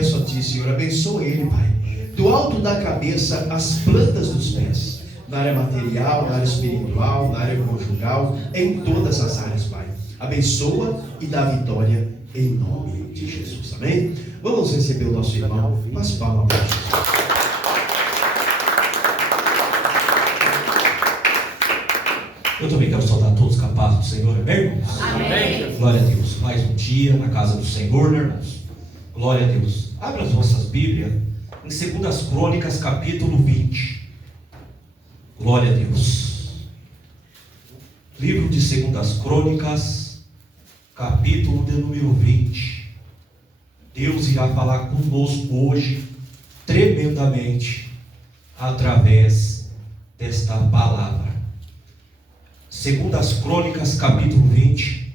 peço a Ti, Senhor, abençoa ele, Pai, do alto da cabeça às plantas dos pés, na área material, na área espiritual, na área conjugal, em todas as áreas, Pai. Abençoa e dá vitória em nome de Jesus, amém? Vamos receber o nosso irmão, mas palmas para Jesus. Eu também quero saudar todos com a paz do Senhor, amém, irmãos? Amém. Glória a Deus. Mais um dia na casa do Senhor, né, irmãos? Glória a Deus. Abra as vossas Bíblias em 2 Crônicas, capítulo 20. Glória a Deus. Livro de 2 Crônicas, capítulo de número 20. Deus irá falar conosco hoje, tremendamente, através desta palavra. 2 Crônicas, capítulo 20.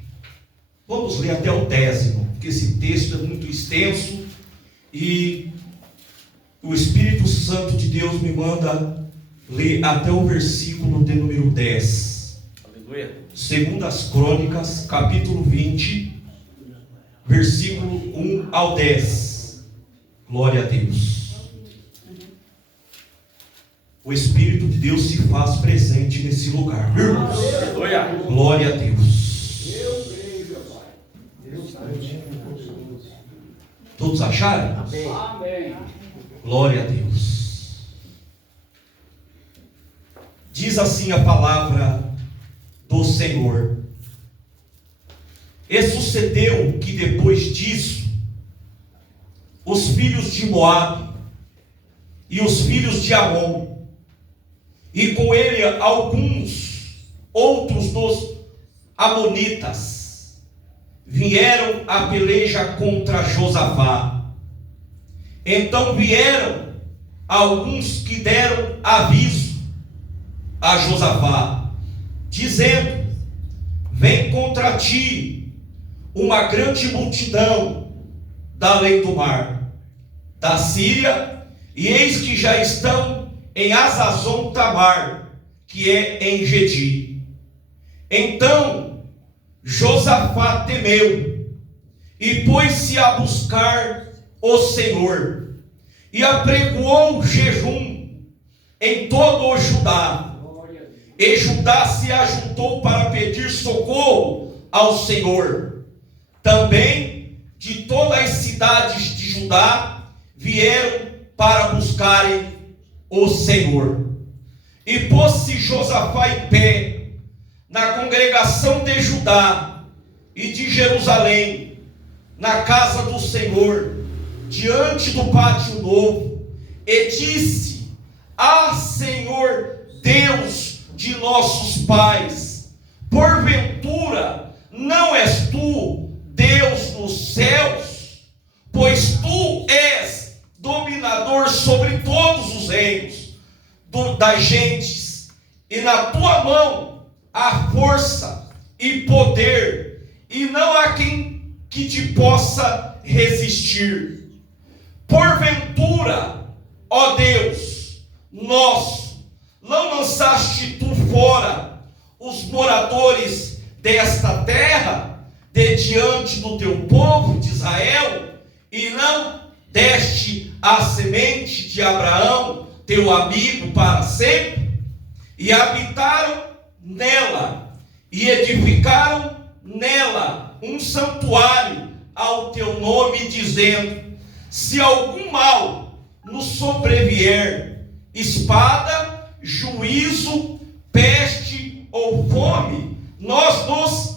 Vamos ler até o 10º, porque esse texto é muito extenso e o Espírito Santo de Deus me manda ler até o versículo de número 10. Aleluia. 2 Crônicas, capítulo 20, versículo 1 ao 10. Glória a Deus. O Espírito de Deus se faz presente nesse lugar, irmãos. Aleluia. Glória a Deus. Todos acharam? Amém. Glória a Deus. Diz assim a palavra do Senhor: E sucedeu que depois disso, os filhos de Moabe e os filhos de Amon, e com ele alguns outros dos amonitas, vieram a peleja contra Josafá. Então vieram alguns que deram aviso a Josafá, dizendo: vem contra ti uma grande multidão da além do mar, da Síria, e eis que já estão em Azazon Tamar, que é em Gedi. Então Josafá temeu e pôs-se a buscar o Senhor, e apregoou jejum em todo o Judá, e Judá se ajuntou para pedir socorro ao Senhor. Também de todas as cidades de Judá vieram para buscarem o Senhor. E pôs-se Josafá em pé na congregação de Judá e de Jerusalém, na casa do Senhor, diante do pátio novo, e disse: Senhor Deus de nossos pais, porventura não és tu Deus nos céus? Pois tu és dominador sobre todos os reinos das gentes, e na tua mão há força e poder, e não há quem que te possa resistir. Porventura, ó Deus nosso, não lançaste tu fora os moradores desta terra de diante do teu povo de Israel, e não deste a semente de Abraão, teu amigo, para sempre? E habitaram nela, e edificaram nela um santuário ao teu nome, dizendo: se algum mal nos sobrevier, espada, juízo, peste ou fome, nós nos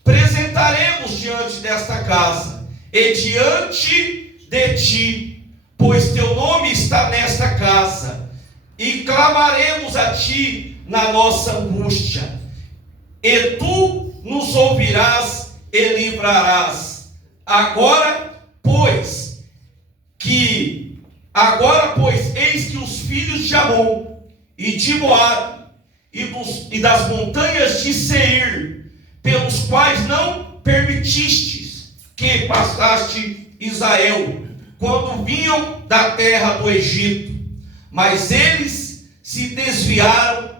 apresentaremos diante desta casa e diante de ti, pois teu nome está nesta casa, e clamaremos a ti na nossa angústia, e tu nos ouvirás e livrarás. Agora, pois, eis que os filhos de Amon e de Moabe e das montanhas de Seir, pelos quais não permitistes que passaste Israel, quando vinham da terra do Egito, mas eles se desviaram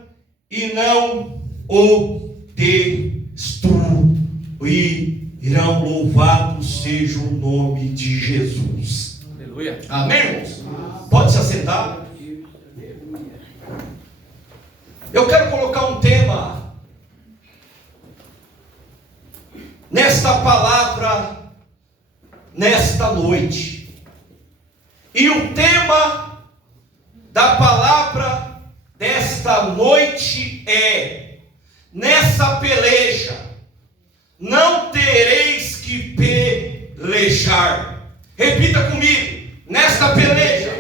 e não o destruirão. Louvado seja o nome de Jesus. Aleluia. Amém, irmãos? Pode se assentar. Eu quero colocar um tema nesta palavra, nesta noite. E o tema da palavra desta noite é: nessa peleja não tereis que pelejar. Repita comigo: nesta peleja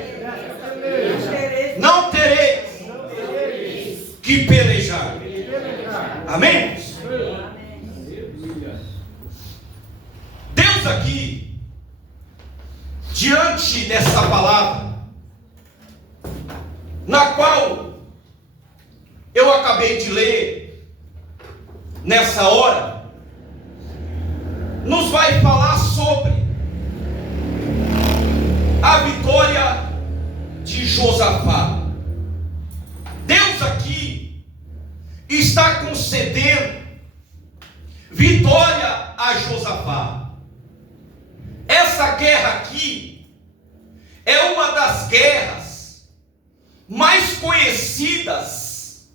não tereis que pelejar. Amém? Deus aqui, diante dessa palavra, na qual eu acabei de ler, nessa hora, nos vai falar sobre a vitória de Josafá. Deus aqui está concedendo vitória a Josafá. Essa guerra aqui é uma das guerras mais conhecidas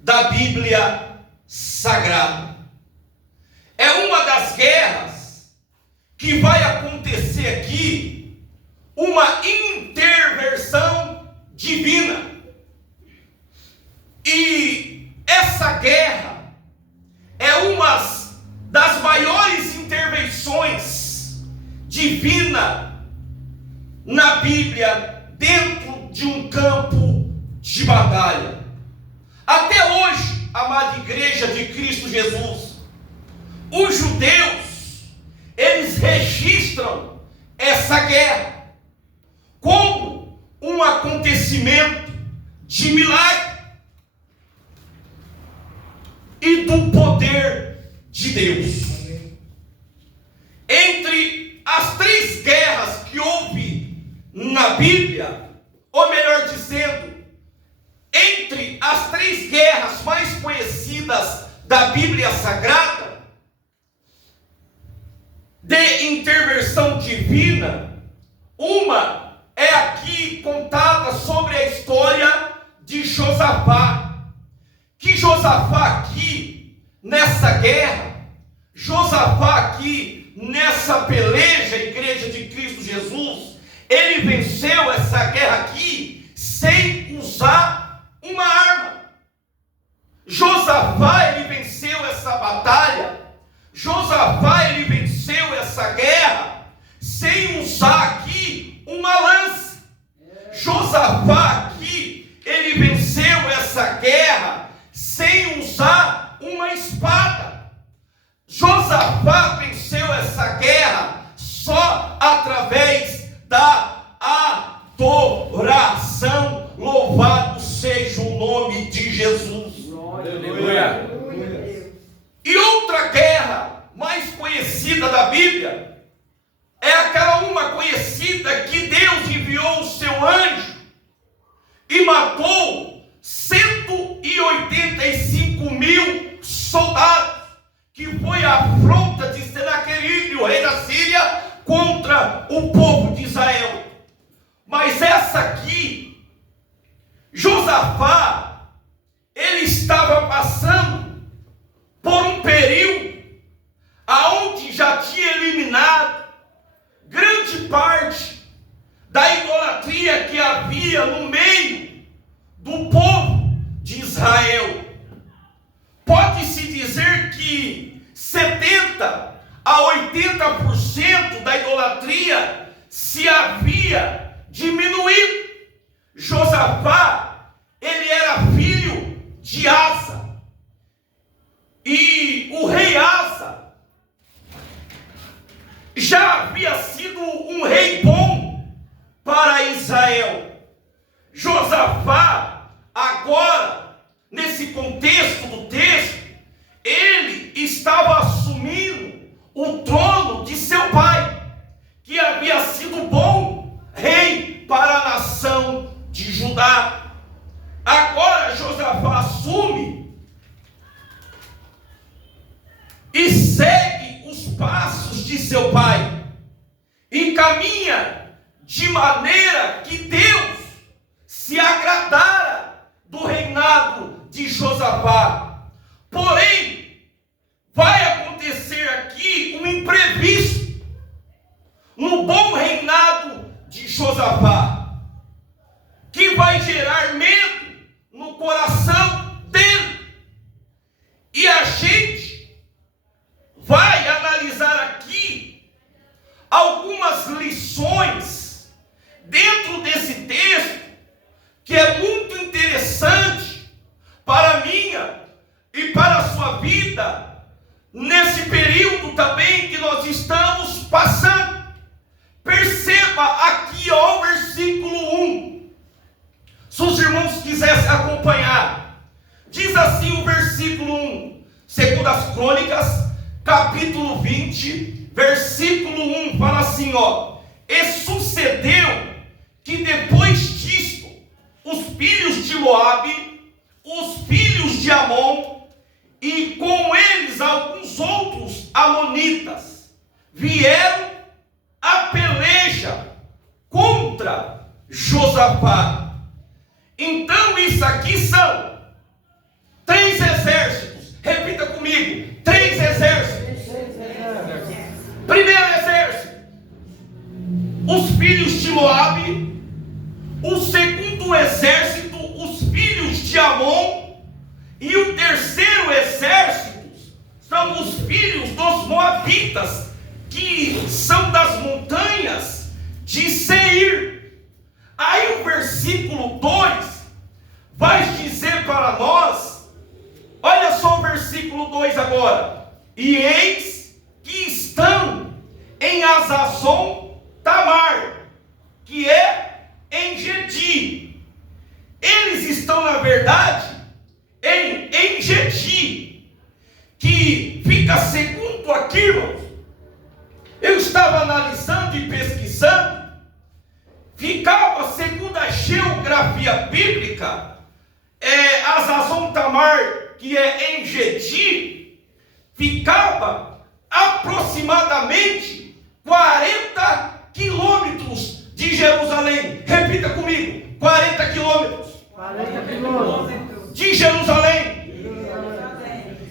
da Bíblia Sagrada. É uma das guerras que vai acontecer aqui uma intervenção divina. E essa guerra é uma das maiores intervenções divinas na Bíblia, dentro de um campo de batalha. Até hoje, amada igreja de Cristo Jesus, os judeus, eles registram essa guerra como um acontecimento de milagre e do poder de Deus. Entre as três guerras que houve na Bíblia, ou melhor dizendo, entre as três guerras mais conhecidas da Bíblia Sagrada, de intervenção divina, uma é aqui contada sobre a história de Josafá. Que Josafá aqui, nessa guerra, Josafá aqui, nessa peleja, igreja de Cristo Jesus, ele venceu essa guerra aqui sem usar uma arma. Josafá, ele venceu essa batalha, Josafá, ele venceu essa guerra sem usar aqui uma lança. Josafá aqui, ele venceu essa guerra sem usar uma espada. Josafá venceu essa guerra só através da adoração. Louvado seja o nome de Jesus. Aleluia. E outra guerra mais conhecida da Bíblia é aquela uma conhecida que Deus enviou o seu anjo e matou 185.000 soldados, que foi a afronta de Senaqueribe, o rei da Síria, contra o povo de Israel. Mas essa aqui, Josafá, ele estava passando por um período aonde já tinha eliminado grande parte da idolatria que havia no meio do povo de Israel. Pode-se dizer que 70 a 80% da idolatria se havia diminuído. Josafá, ele era filho de Asa, e o rei Asa já havia sido um rei bom para Israel. Josafá, agora, nesse contexto do texto, ele estava assumindo o trono de seu pai, que havia sido bom rei para a nação de Judá. Agora Josafá assume e segue os passos de seu pai, e caminha de maneira que Deus se agradara do reinado de Josafá. Porém, vai acontecer aqui um imprevisto no bom reinado de Josafá, que vai gerar medo no coração dele. E a gente vai analisar aqui algumas lições dentro desse texto, que é muito interessante para a minha e para a sua vida, nesse período também que nós estamos passando. Perceba aqui, ó, o versículo 1. Se os irmãos quisessem acompanhar, diz assim o versículo 1, segundo as Crônicas, capítulo 20, versículo 1, fala assim, ó: e sucedeu que depois disto, os filhos de Moabe, os filhos de Amon, e com eles alguns outros amonitas, vieram a peleja contra Josafá. Então isso aqui são 3 exércitos. Repita comigo: 3 exércitos. Primeiro exército, os filhos de Moabe. O segundo exército, os filhos de Amon. E o terceiro exército são os filhos dos Moabitas, que são das montanhas de Seir. Aí o versículo 2 vai dizer para nós, olha só o versículo 2 agora: e eis que estão em Hazazon Tamar, que é em Gedi. Eles estão, na verdade, em Engedi, que fica segundo aqui, irmãos. Eu estava analisando e pesquisando, ficava, segundo a geografia bíblica, Hazazon Tamar, que é Engedi, ficava aproximadamente 40 quilômetros de Jerusalém. Repita comigo: 40 quilômetros. 40 quilômetros. De Jerusalém.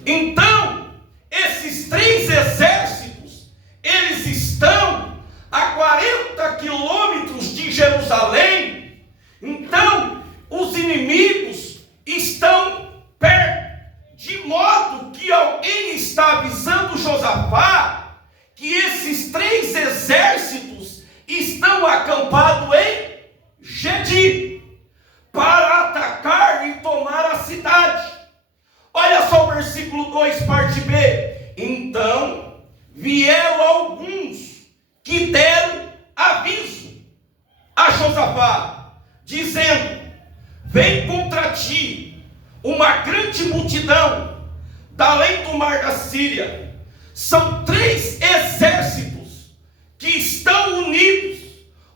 Então, esses 3 exércitos, eles estão a 40 quilômetros de Jerusalém. Então, os inimigos estão perto, de modo que alguém está avisando Josafá que esses 3 exércitos estão acampados em Gedi, para atacar e tomar a cidade. Olha só o versículo 2, parte B. Então vieram alguns que deram aviso a Josafá, dizendo: vem contra ti uma grande multidão da além do mar da Síria. São 3 exércitos que estão unidos: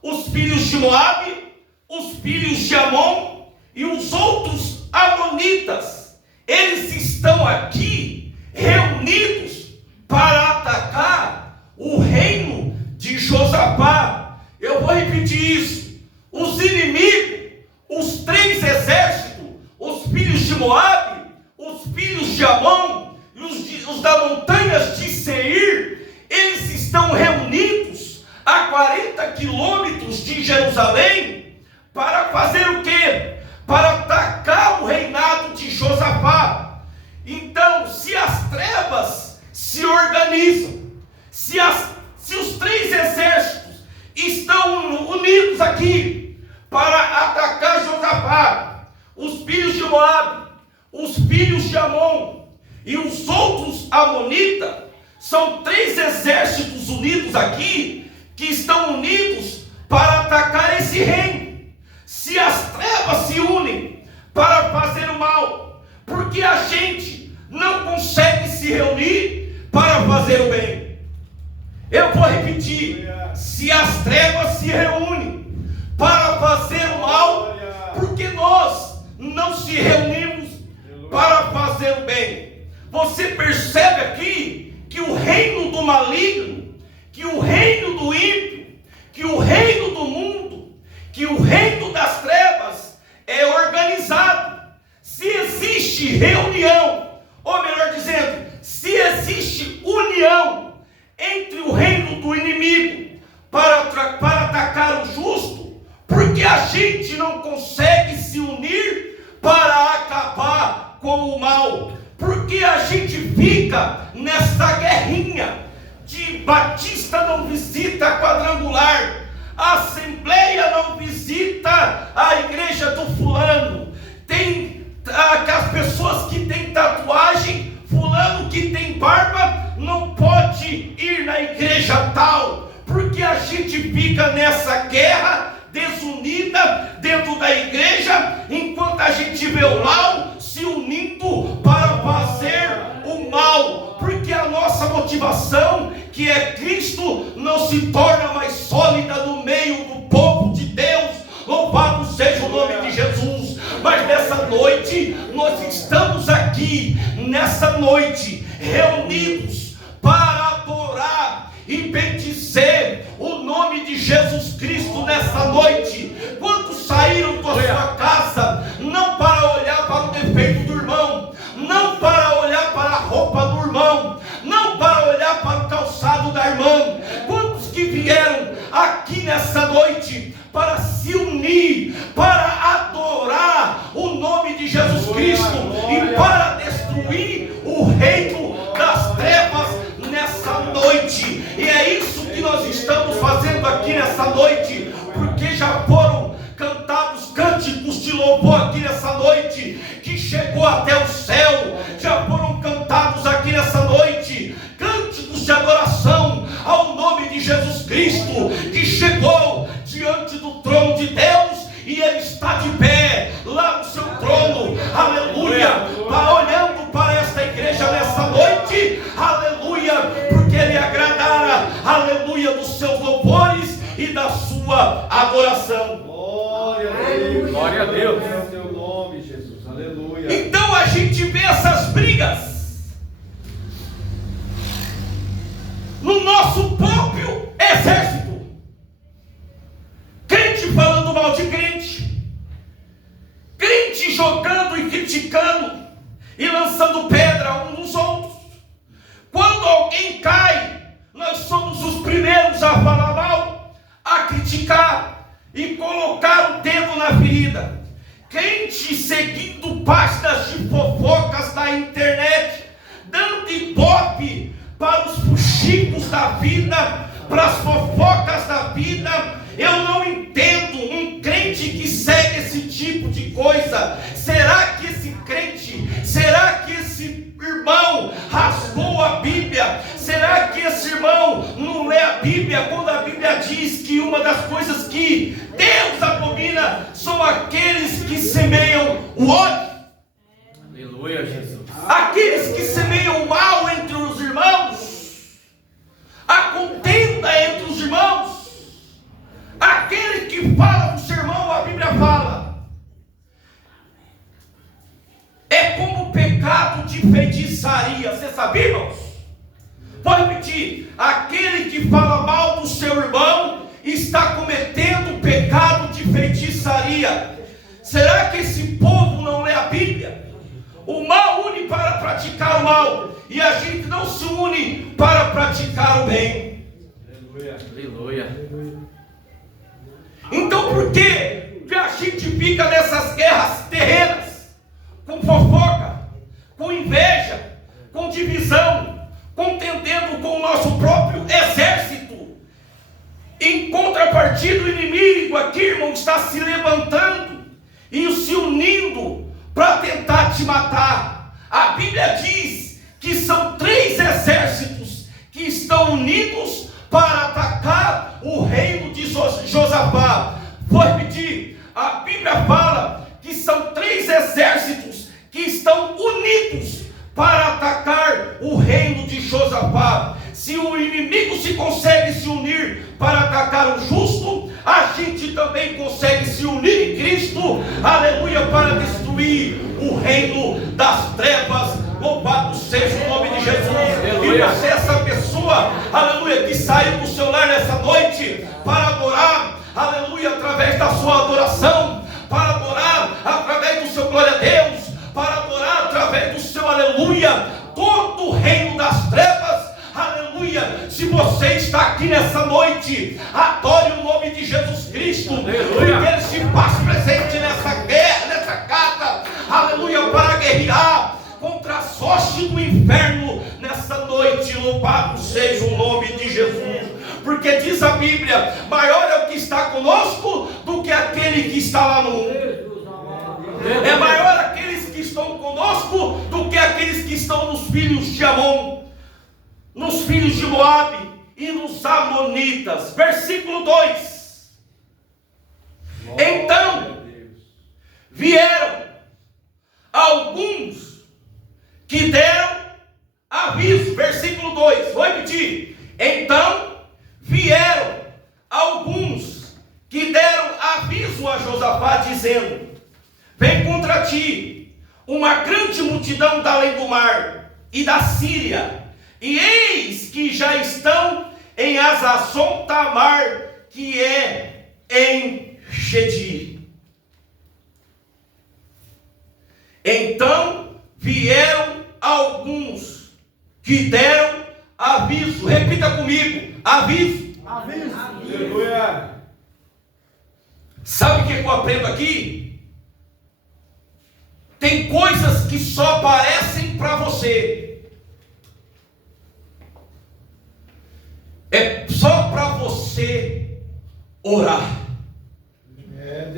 os filhos de Moabe, os filhos de Amon e os outros amonitas. Eles estão aqui reunidos para atacar o reino de Josafá. Eu vou repetir isso: os inimigos, os 3 exércitos, os filhos de Moabe, os filhos de Amon e os da montanhas de Seir, eles estão reunidos a 40 quilômetros de Jerusalém, para fazer o quê? Para atacar o reinado de Josafá. Então, se as trevas se organizam, se os 3 exércitos estão unidos aqui para atacar Josafá, os filhos de Moabe, os filhos de Amon e os outros amonitas, são 3 exércitos unidos aqui, que estão unidos para atacar esse reino. Se as trevas se unem para fazer o mal, porque a gente não consegue se reunir para fazer o bem. Eu vou repetir: se as trevas se reúnem para fazer o mal, porque nós não se reunimos para fazer o bem. Você percebe aqui que o reino do maligno, que o reino do ímpio, que o reino do mundo Porque a gente fica nessa guerrinha de Batista não visita quadrangular, a Assembleia não visita a igreja do fulano, tem as pessoas que têm tatuagem, fulano que tem barba não pode ir na igreja tal, porque a gente fica nessa guerra desunida dentro da igreja, enquanto a gente vê o mal se unindo para fazer o mal, porque a nossa motivação, que é Cristo, não se torna mais sólida no meio do povo de Deus. Louvado seja o nome de Jesus. Mas nessa noite, nós estamos aqui, nessa noite, reunidos para adorar e bendizer o nome de Jesus Cristo nessa noite. Quantos saíram da sua casa, não para olhar para o defeito do irmão, não para olhar para a roupa do irmão, não para olhar para o calçado da irmã? Quantos que vieram aqui nessa noite para se unir, para adorar o nome de Jesus Cristo e para destruir o reino das trevas nessa noite? E é isso que nós estamos fazendo aqui nessa noite, porque já foram cantados cânticos de louvor aqui nessa noite, que chegou até o céu. Já foram cantados aqui nessa noite cânticos de adoração ao nome de Jesus Cristo, que chegou diante do trono de Deus, e Ele está de pé lá no seu trono, aleluia, olhando para esta igreja nessa noite, aleluia, porque Ele agradara, aleluia, dos seus louvores e da sua adoração. Glória a Deus. É o teu nome, Jesus. Aleluia. Então a gente vê essas brigas no nosso próprio exército. Crente falando mal de crente, crente jogando e criticando e lançando pedra uns nos outros. Quando alguém cai, nós somos os primeiros a falar mal, a criticar e colocar o dedo na ferida. Crente seguindo páginas de fofocas na internet, dando ibope para os fuxicos da vida, para as fofocas da vida. Eu não entendo um crente que segue esse tipo de coisa. Será que esse crente, será que esse irmão rasgou a Bíblia? Será que esse irmão não lê a Bíblia, quando a Bíblia diz que uma das coisas que Deus abomina são aqueles que semeiam o ódio? Aleluia, Jesus. Aqueles que semeiam o mal entre os irmãos, a contenda entre os irmãos. Aquele que fala do sermão, a Bíblia fala, é como pecado de feitiçaria. Você sabia, irmãos? Vou repetir: aquele que fala mal do seu irmão está cometendo pecado de feitiçaria. Será que esse povo não lê a Bíblia? O mal une para praticar o mal, e a gente não se une para praticar o bem. Aleluia. Então por que a gente fica nessas guerras terrenas, com fofoca, com inveja, com divisão, contendendo com o nosso próprio exército? Em contrapartida, o inimigo aqui, irmão, está se levantando e se unindo para tentar te matar. A Bíblia diz que são 3 exércitos que estão unidos para atacar o reino de Josafá. Vou repetir: a Bíblia fala que são 3 exércitos que estão unidos para atacar o reino de Josafá. Se o inimigo se consegue se unir para atacar o justo, a gente também consegue se unir em Cristo, aleluia, para destruir o reino das trevas. Louvado seja o nome de Jesus. Aleluia. E você é essa pessoa, aleluia, que saiu do seu lar nessa noite para adorar, aleluia, através da sua adoração, para adorar através do seu glória a Deus, para adorar através do seu aleluia, todo o reino das trevas. Aleluia. Se você está aqui nessa noite, adore o nome de Jesus Cristo, aleluia, porque Ele se faz presente nessa guerra, nessa casa, aleluia, para guerrear contra as hostes Bíblia: maior é o que está conosco do que aquele que está lá no mundo. É maior aqueles que estão conosco do que aqueles que estão nos filhos de Amon, nos filhos de Moabe e nos amonitas. Versículo 2: então vieram alguns que deram aviso. Versículo 2, vou repetir. Então vieram alguns que deram aviso a Josafá, dizendo: vem contra ti uma grande multidão da além do mar e da Síria, e eis que já estão em Hazazon Tamar, que é em Gedi. Então vieram alguns que deram aviso. Repita comigo: aviso. Aleluia. Sabe o que eu aprendo aqui? Tem coisas que só aparecem para você. É só para você orar.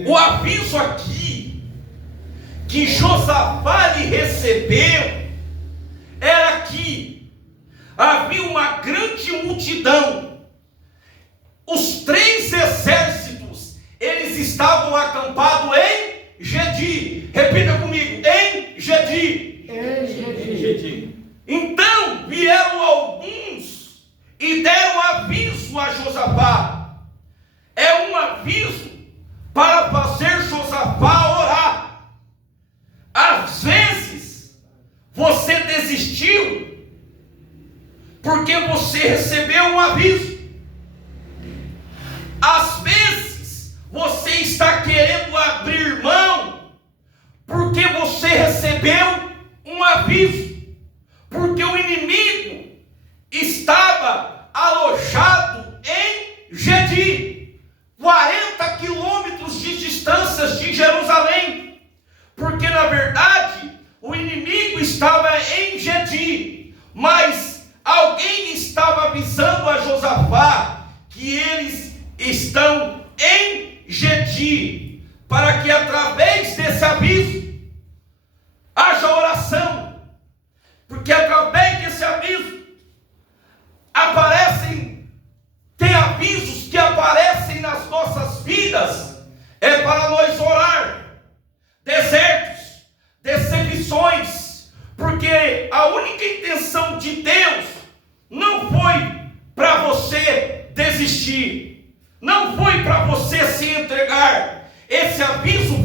O aviso aqui que Josafá lhe recebeu era que havia uma grande multidão. Os 3 exércitos, eles estavam acampados em Gedi. Repita comigo: em Gedi. Então vieram alguns e deram aviso a Josafá. É um aviso para fazer Josafá orar. Às vezes você desistiu porque você recebeu um aviso. Às vezes você está querendo abrir mão porque você recebeu um aviso, porque o inimigo estava alojado em Gedi, 40 quilômetros de distância de Jerusalém, porque na verdade o inimigo estava em Gedi, mas alguém estava avisando a Josafá que eles estão em Gedi, para que através desse aviso haja oração, porque através desse aviso tem avisos que aparecem nas nossas vidas, é para nós orar. Desertos, decepções, porque a única intenção de Deus não foi para você desistir, não foi para você se entregar. Esse aviso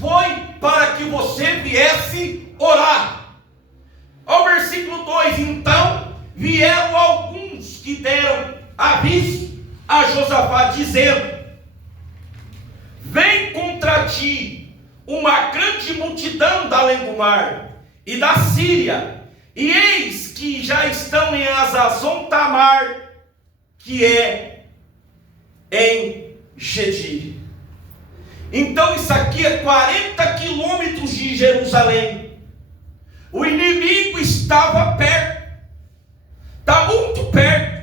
foi para que você viesse orar. Ao versículo 2: então vieram alguns que deram aviso a Josafá, dizendo: vem contra ti uma grande multidão da além do mar e da Síria, e eis que já estão em Hazazon Tamar, que é em Gedi. Então isso aqui é 40 quilômetros de Jerusalém. O inimigo estava perto, está muito perto.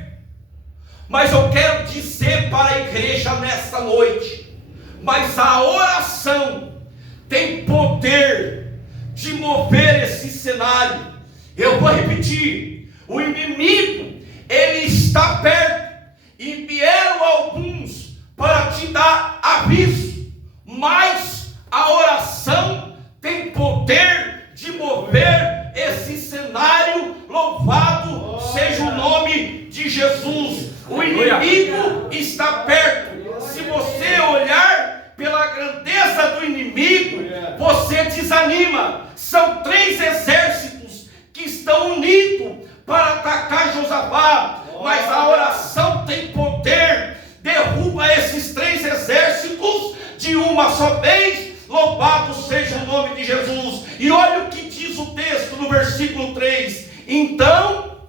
Mas eu quero dizer para a igreja nesta noite: mas a oração tem poder de mover esse cenário. Eu vou repetir: o inimigo, ele está perto, e vieram alguns para te dar aviso, mas a oração tem poder de mover esse cenário. Louvado seja o nome de Jesus. O inimigo está perto. Se você olhar pela grandeza do inimigo, você desanima. São 3 exércitos que estão unidos para atacar Josafá, mas a oração tem poder, derruba esses 3 exércitos de uma só vez. Louvado seja o nome de Jesus. E olha o que diz o texto no versículo 3: então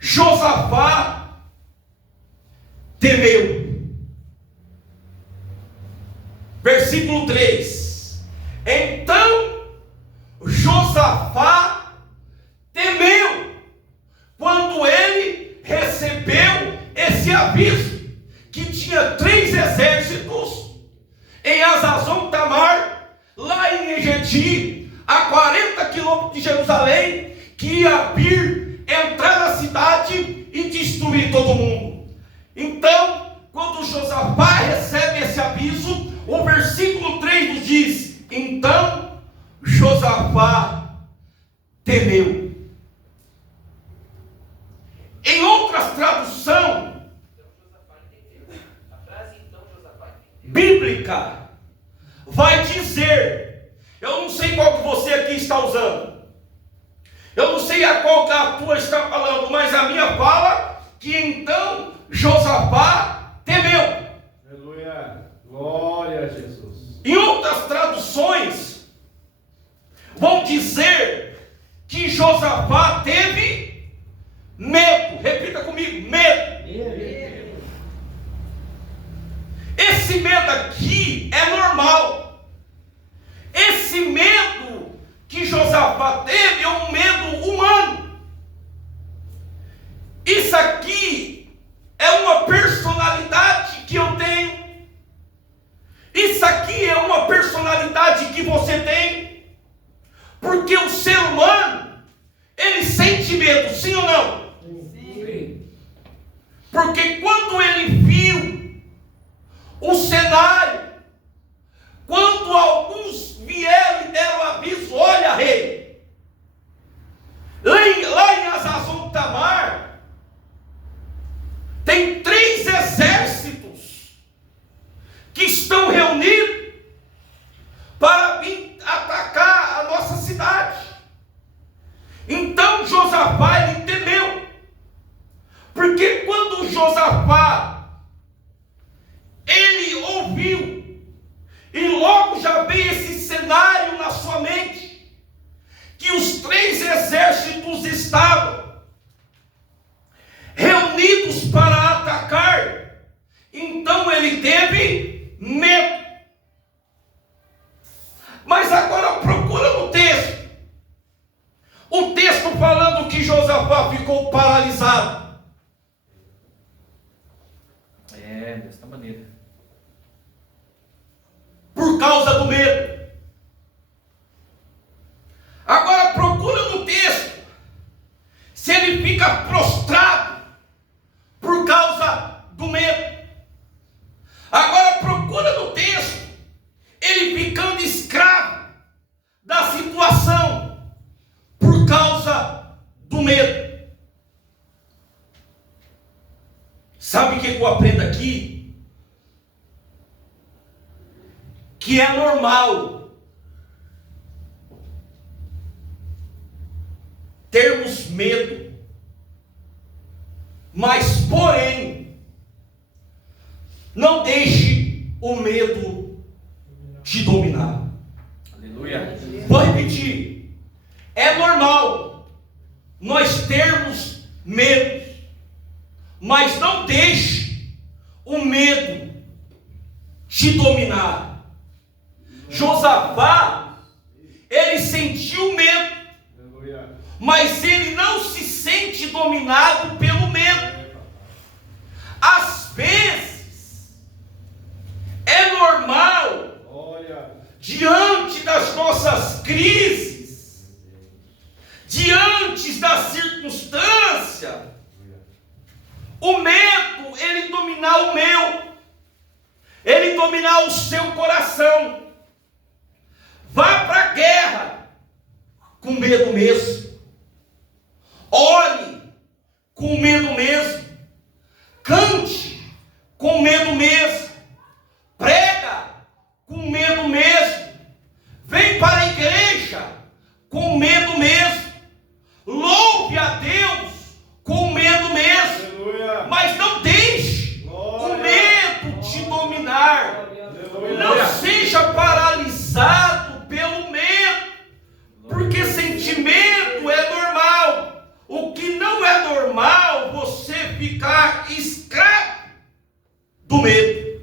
Josafá temeu. Versículo 3: então Josafá temeu quando ele recebeu esse 3 exércitos em Hazazon Tamar, lá em Engedi, a 40 quilômetros de Jerusalém, que ia vir, entrar na cidade e destruir todo mundo. Então, quando Josafá recebe esse aviso, o versículo 3 nos diz: então Josafá temeu. Em outras traduções bíblica, vai dizer, eu não sei qual que você aqui está usando, eu não sei a qual que a tua está falando, mas a minha fala que então Josafá temeu. Aleluia. Glória a Jesus. Em outras traduções, vão dizer que Josafá teve medo. Repita comigo: medo. Esse medo aqui é normal. Esse medo que Josafá teve é um medo humano. Isso aqui é uma personalidade que eu tenho. Isso aqui é uma personalidade que você tem. Porque o ser humano, ele sente medo, sim ou não? Sim. Porque quando ele viu o cenário, quando alguns vieram e deram aviso: olha, rei, lá em Hazazon Tamar tem 3 exércitos que estão reunidos para vir atacar a nossa cidade. Então Josafá, ele temeu, porque quando Josafá ele ouviu, e logo já veio esse cenário na sua mente, que os 3 exércitos estavam reunidos para atacar, então ele teve medo. Mas agora procura no texto, o texto falando que Josafá ficou paralisado. Desta maneira. Por causa do medo. Agora procura no texto se ele fica prostrado por causa do medo. Agora procura no texto ele ficando escravo da situação por causa do medo. Sabe o que eu aprendo aqui? Que é normal termos medo, mas porém, não deixe o medo te dominar. Aleluia. Vou repetir: é normal nós termos medo, mas não deixe o medo te dominar. Josafá, ele sentiu medo, mas ele não se sente dominado pelo medo. Às vezes é normal, diante das nossas crises, diante da circunstância, o medo, ele dominar o meu, ele dominar o seu coração. Vá para a guerra com medo mesmo. Ore com medo mesmo. Cante com medo mesmo. Prega com medo mesmo. Vem para a igreja com medo mesmo. Louve a Deus com medo mesmo. Aleluia. Mas não deixe o medo te dominar. Aleluia. Não seja paralisado pelo medo, porque sentimento é normal. O que não é normal, você ficar escravo do medo.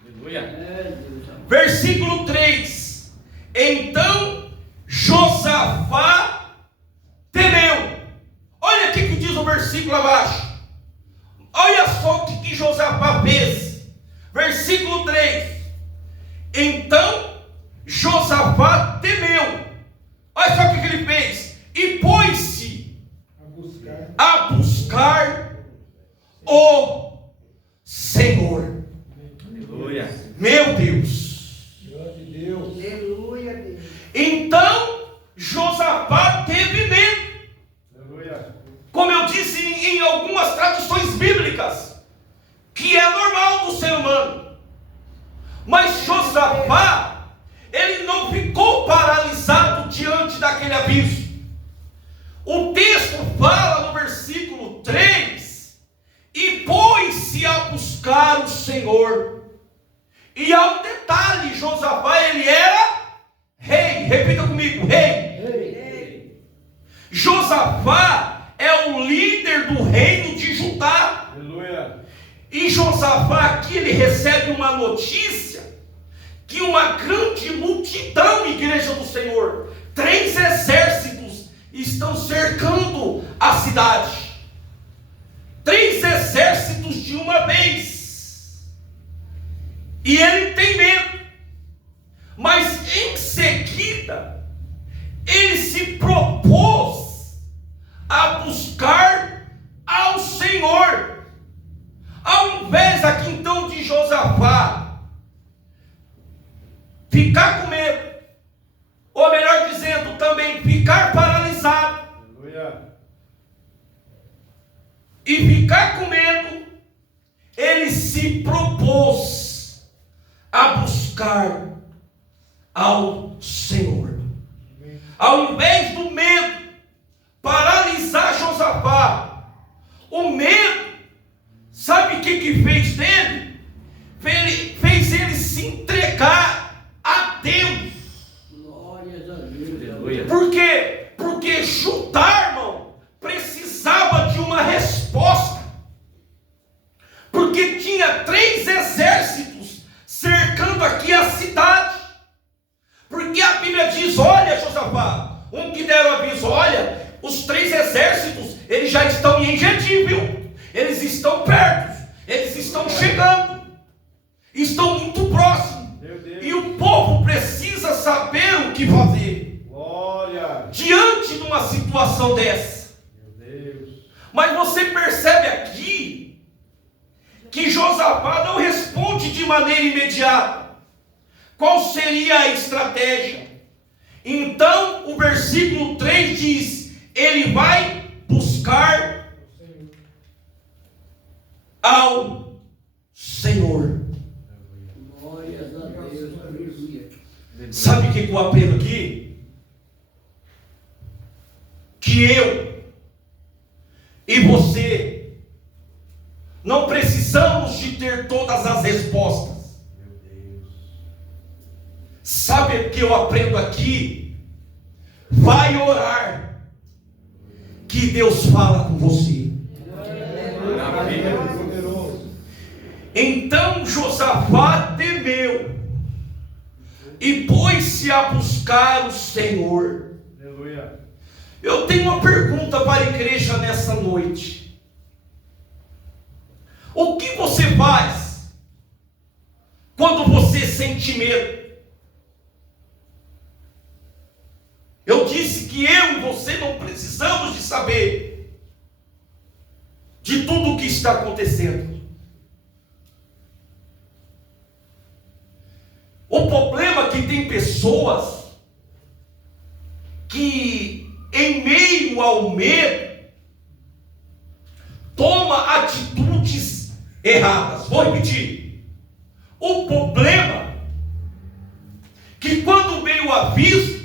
Aleluia. Versículo 3: então Josafá temeu. Olha aqui que diz o versículo abaixo. Olha só o que Josafá fez. Versículo Então Josafá temeu. Olha só o que ele fez. E pôs-se a buscar o Senhor. Aleluia. Meu Deus. Então Josafá teve medo. Como eu disse em algumas traduções bíblicas, que é normal do ser humano. Mas Josafá, ele não ficou paralisado diante daquele aviso. O texto fala no versículo 3: e pôs-se a buscar o Senhor. E há um detalhe: Josafá, ele era rei. Repita comigo: rei. Josafá é o líder do reino de Judá. Aleluia. E Josafá aqui, ele recebe uma notícia que uma grande multidão, igreja do Senhor, 3 exércitos estão cercando a cidade. 3 exércitos de uma vez. E ele tem medo. Mas em seguida, ele se propôs a buscar ao Senhor. Ao invés aqui então de Josafá ficar com medo, ou melhor dizendo, também ficar paralisado, Aleluia. e ficar com medo, ele se propôs a buscar ao Senhor. Ao invés do medo paralisar Josafá, o medo, sabe o que fez dele? Fez ele se entregar a Deus. Aleluia. Por quê? Porque Judá, irmão, precisava de uma resposta. Porque tinha 3 exércitos cercando aqui a cidade. Porque a Bíblia diz: olha, Josafá, um que deram aviso, olha, os 3 exércitos, eles já estão em Engedi, viu? Eles estão perto, eles estão chegando, estão muito próximos. E o povo precisa saber o que fazer Glória. diante de uma situação dessa. Meu Deus. Mas você percebe aqui que Josafá não responde de maneira imediata. Qual seria a estratégia? Então o versículo 3 diz: ele vai buscar ao Senhor. Sabe o que eu aprendo aqui? Que eu e você não precisamos de ter todas as respostas. Meu Deus. Sabe o que eu aprendo aqui? Vai orar, que Deus fala com você. Poderoso. Então Josafá temeu e pôs-se a buscar o Senhor. Aleluia. Eu tenho uma pergunta para a igreja nessa noite. O que você faz quando você sente medo? Eu disse que eu e você não precisamos de saber de tudo o que está acontecendo. O problema é que tem pessoas que, em meio ao medo, toma atitudes erradas. Vou repetir. O problema é que quando vem o aviso,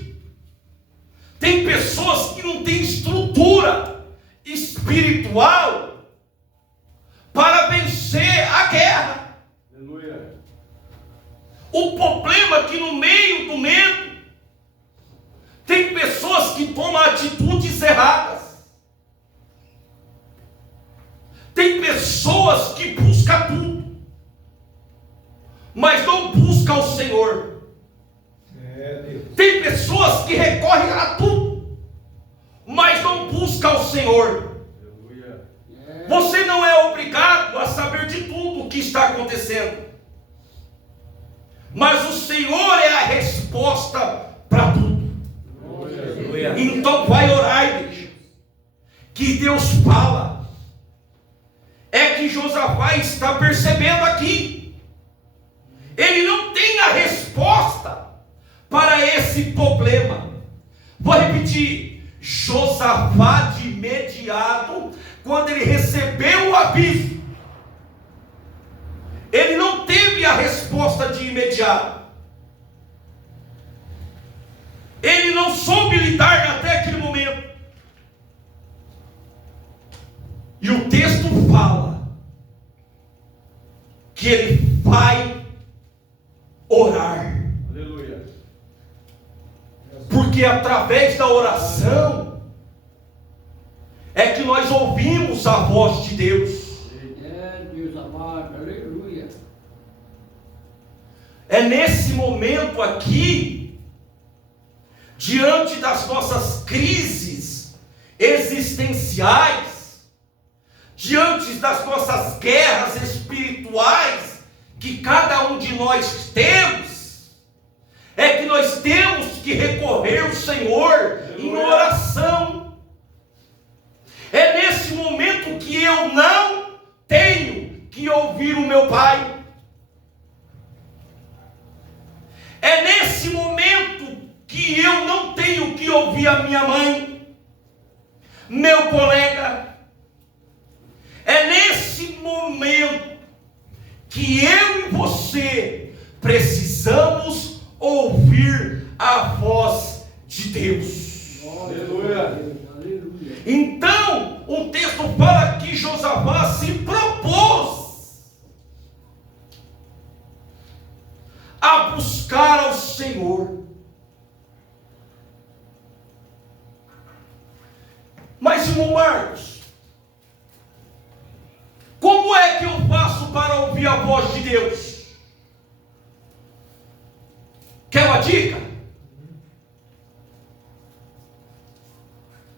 tem pessoas que não têm estrutura espiritual para vencer a guerra. Aleluia. O problema é que no meio do medo, tem pessoas que tomam atitudes erradas. Tem pessoas que buscam tudo, mas não buscam o Senhor. Deus. Tem pessoas que recorrem a tudo, mas não buscam o Senhor. Aleluia. Você não é obrigado a saber de tudo o que está acontecendo. mas o Senhor é a resposta para tudo. Aleluia. Então vai orar, igreja, que Deus fala. É que Josafá está percebendo aqui. Ele não tem a resposta para esse problema. Vou repetir. Josafá de imediato, quando ele recebeu o aviso, ele não teve a resposta de imediato. Ele não soube lidar até aquele momento. E o texto fala que ele vai orar. Aleluia. Porque através da oração é que nós ouvimos a voz de Deus. É, Deus amado, aleluia. É nesse momento aqui, diante das nossas crises existenciais, diante das nossas guerras espirituais que cada um de nós temos, é que nós temos que recorrer ao Senhor em oração. É nesse momento que eu não tenho que ouvir o meu pai. É nesse momento que eu não tenho que ouvir a minha mãe, meu colega. É nesse momento que eu e você precisamos ouvir a voz de Deus. Aleluia. Aleluia. Então, o texto fala que Josafá se propôs a buscar ao Senhor. Mas, irmão Marcos, como é que eu faço para ouvir a voz de Deus? Quer uma dica?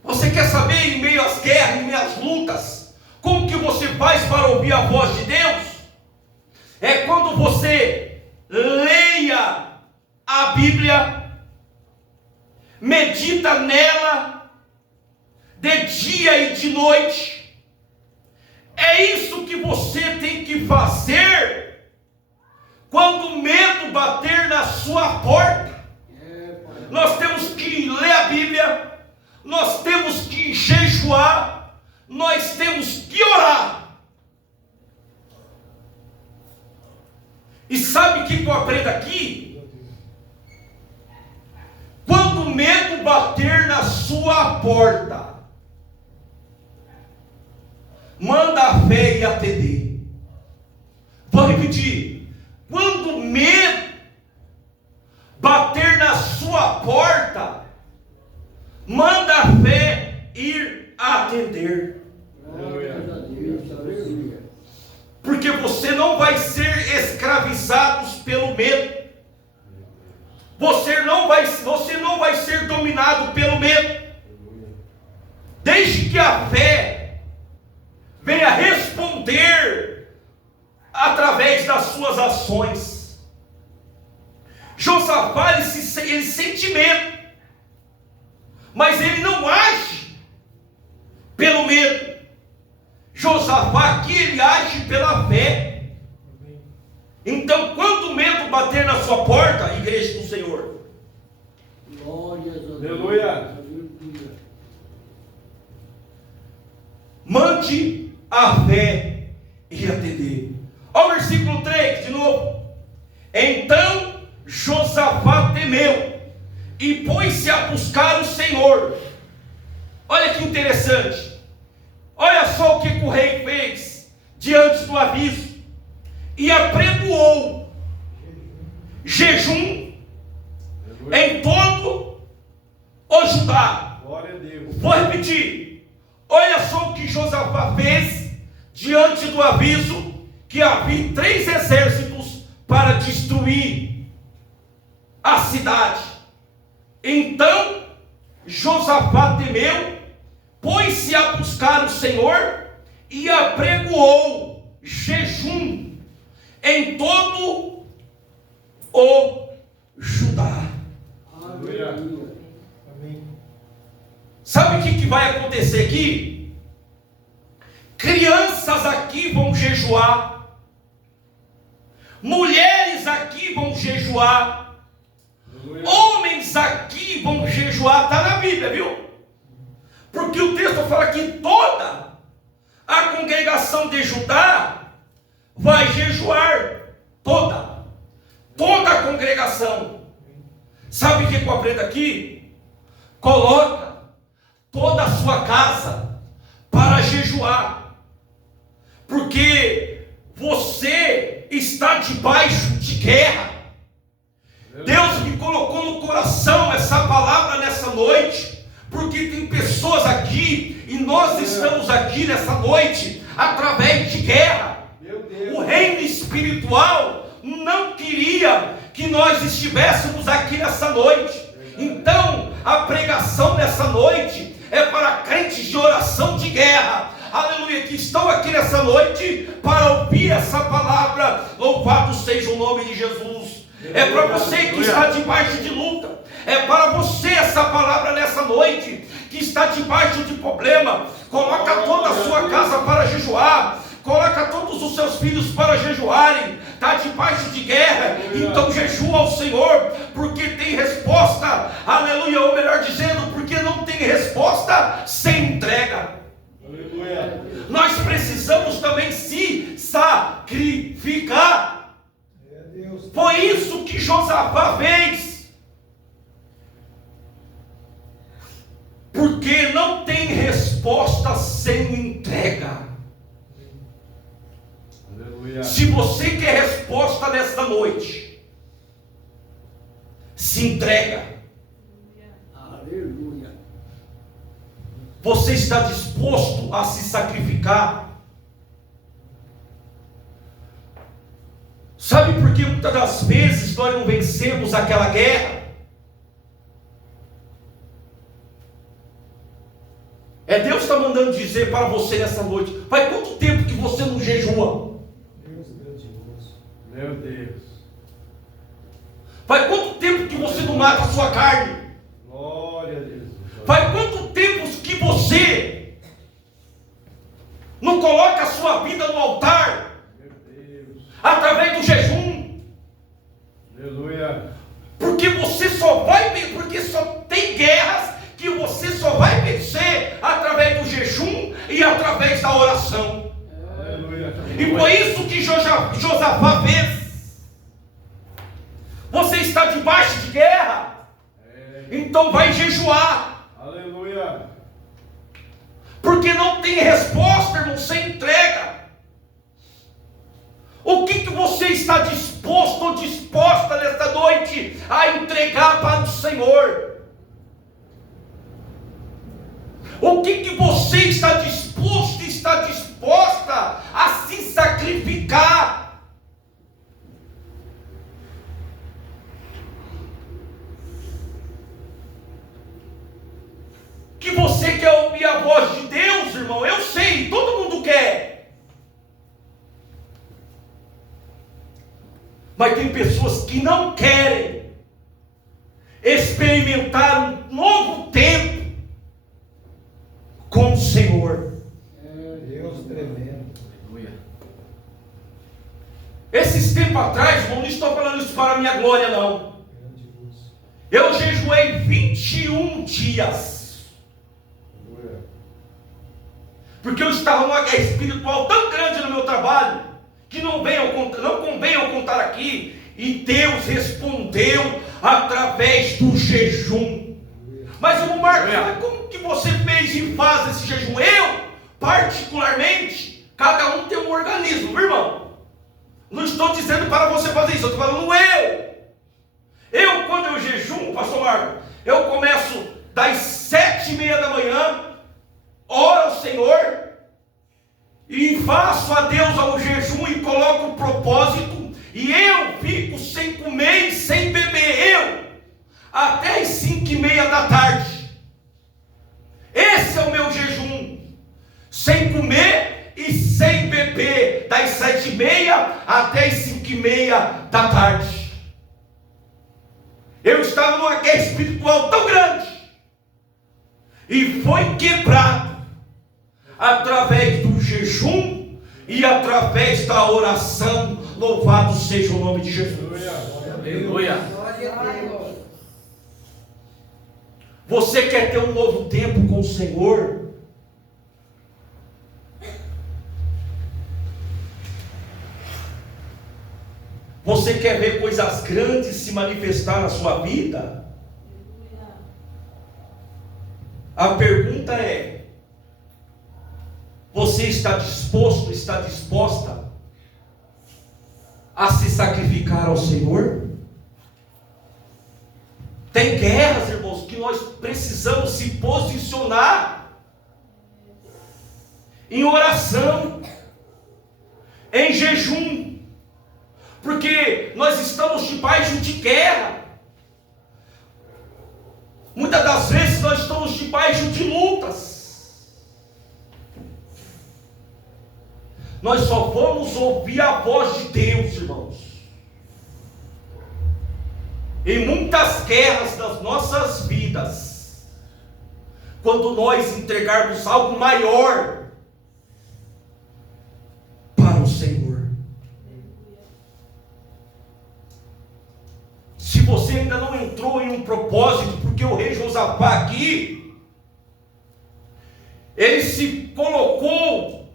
Você quer saber, em meio às guerras, em meio às lutas, como que você faz para ouvir a voz de Deus? É quando você leia a Bíblia, medita nela, de dia e de noite. É isso que você tem que fazer quando o medo bater na sua porta. Nós temos que ler a Bíblia, nós temos que jejuar, nós temos que orar. E sabe o que eu aprendo aqui? Quando o medo bater na sua porta, manda a fé e atender. Vou repetir. Quando o medo bater na sua porta, manda a fé ir atender. Glórias a Deus, aleluia. Porque você não vai ser escravizado pelo medo. Você não vai ser dominado pelo medo. Desde que a fé venha responder através das suas ações. Josafá, ele sente medo, mas ele não age pelo medo. Josafá aqui, ele age pela fé. Então, quando o medo bater na sua porta, igreja do Senhor, Glórias a Deus. Aleluia. Aleluia. mande a fé e atender. Olha o versículo 3, de novo. Então Josafá temeu e pôs-se a buscar o Senhor. Olha que interessante. Olha só o que o rei fez diante do aviso. E apregoou jejum em todo o Judá. Glória a Deus. Vou repetir. Olha só o que Josafá fez diante do aviso que havia 3 exércitos para destruir a cidade. Então Josafá temeu, pôs-se a buscar o Senhor e apregoou jejum em todo o Judá. Aleluia. Amém. Sabe o que vai acontecer aqui? Crianças aqui vão jejuar, mulheres aqui vão jejuar, Aleluia. homens aqui vão jejuar, está na Bíblia, viu? Porque o texto fala que toda a congregação de Judá vai jejuar, toda a congregação. Sabe o que eu aprendo aqui? Coloca toda a sua casa para jejuar, porque você está debaixo de guerra. Deus me colocou no coração essa palavra nessa noite, porque tem pessoas aqui, e nós estamos aqui nessa noite, através de guerra. Meu Deus. O reino espiritual não queria que nós estivéssemos aqui nessa noite. Então, a pregação nessa noite é para crentes de oração de guerra, aleluia, que estão aqui nessa noite para ouvir essa palavra. Louvado seja o nome de Jesus. É para você que está debaixo de luta, é para você essa palavra nessa noite, que está debaixo de problema. Coloca toda a sua casa para jejuar, coloca todos os seus filhos para jejuarem. Está debaixo de guerra, então jejua ao Senhor, porque tem resposta, aleluia, ou melhor dizendo, porque não tem resposta sem entrega. Aleluia. Nós precisamos também se sacrificar. É Deus. Foi isso que Josafá fez, porque não tem resposta sem entrega. Aleluia. Se você quer resposta nesta noite, se entrega. Aleluia. Você está disposto a se sacrificar? Sabe por que muitas das vezes nós não vencemos aquela guerra? É Deus que está mandando dizer para você nessa noite. Faz quanto tempo que você não jejua? Deus grandioso. Meu Deus. Faz quanto tempo que você não mata a sua carne? Glória a Deus. Faz quanto tempo que você não coloca a sua vida no altar Meu Deus. através do jejum? Aleluia. Porque você só vai, porque só tem guerras que você só vai vencer através do jejum e através da oração. Aleluia. E foi isso que Josafá fez. Você está debaixo de guerra, então vai jejuar, Aleluia. porque não tem resposta, irmão, sem entrega. O que você está disposto ou disposta nesta noite a entregar para o Senhor? O que você está disposto, está disposta a se sacrificar? Que você quer ouvir a voz de Deus, irmão? Eu sei, todo mundo quer. Mas tem pessoas que não querem experimentar um novo tempo com o Senhor. Deus tremendo. Esses tempos atrás, irmão, não estou falando isso para a minha glória, não. Grandioso. Eu jejuei 21 dias. Aleluia. Porque eu estava numa guerra espiritual tão grande no meu trabalho, que não convém eu contar aqui. E Deus respondeu através do jejum. Mas eu Marcos, mas como que você fez e faz esse jejum? Eu, particularmente, cada um tem um organismo, viu, irmão? Não estou dizendo para você fazer isso, eu estou falando eu. Eu, quando eu jejum, pastor Marcos, eu começo das 7:30 da manhã, oro ao Senhor, e faço a Deus ao jejum e coloco o propósito, e eu fico sem comer e sem beber, até as 5:30 da tarde. Esse é o meu jejum, sem comer e sem beber, das 7:30 até as 5:30 da tarde. Eu estava numa guerra espiritual tão grande, e foi quebrado através do jejum e através da oração. Louvado seja o nome de Jesus. Aleluia. Você quer ter um novo tempo com o Senhor? Você quer ver coisas grandes se manifestar na sua vida? A pergunta é: você está disposto, está disposta a se sacrificar ao Senhor? Tem guerras, irmãos, que nós precisamos se posicionar em oração, em jejum, porque nós estamos debaixo de guerra. Muitas das vezes nós estamos debaixo de lutas. Nós só vamos ouvir a voz de Deus, irmãos, em muitas guerras das nossas vidas, quando nós entregarmos algo maior para o Senhor. Se você ainda não entrou em um propósito, porque o rei Josafá aqui, ele se colocou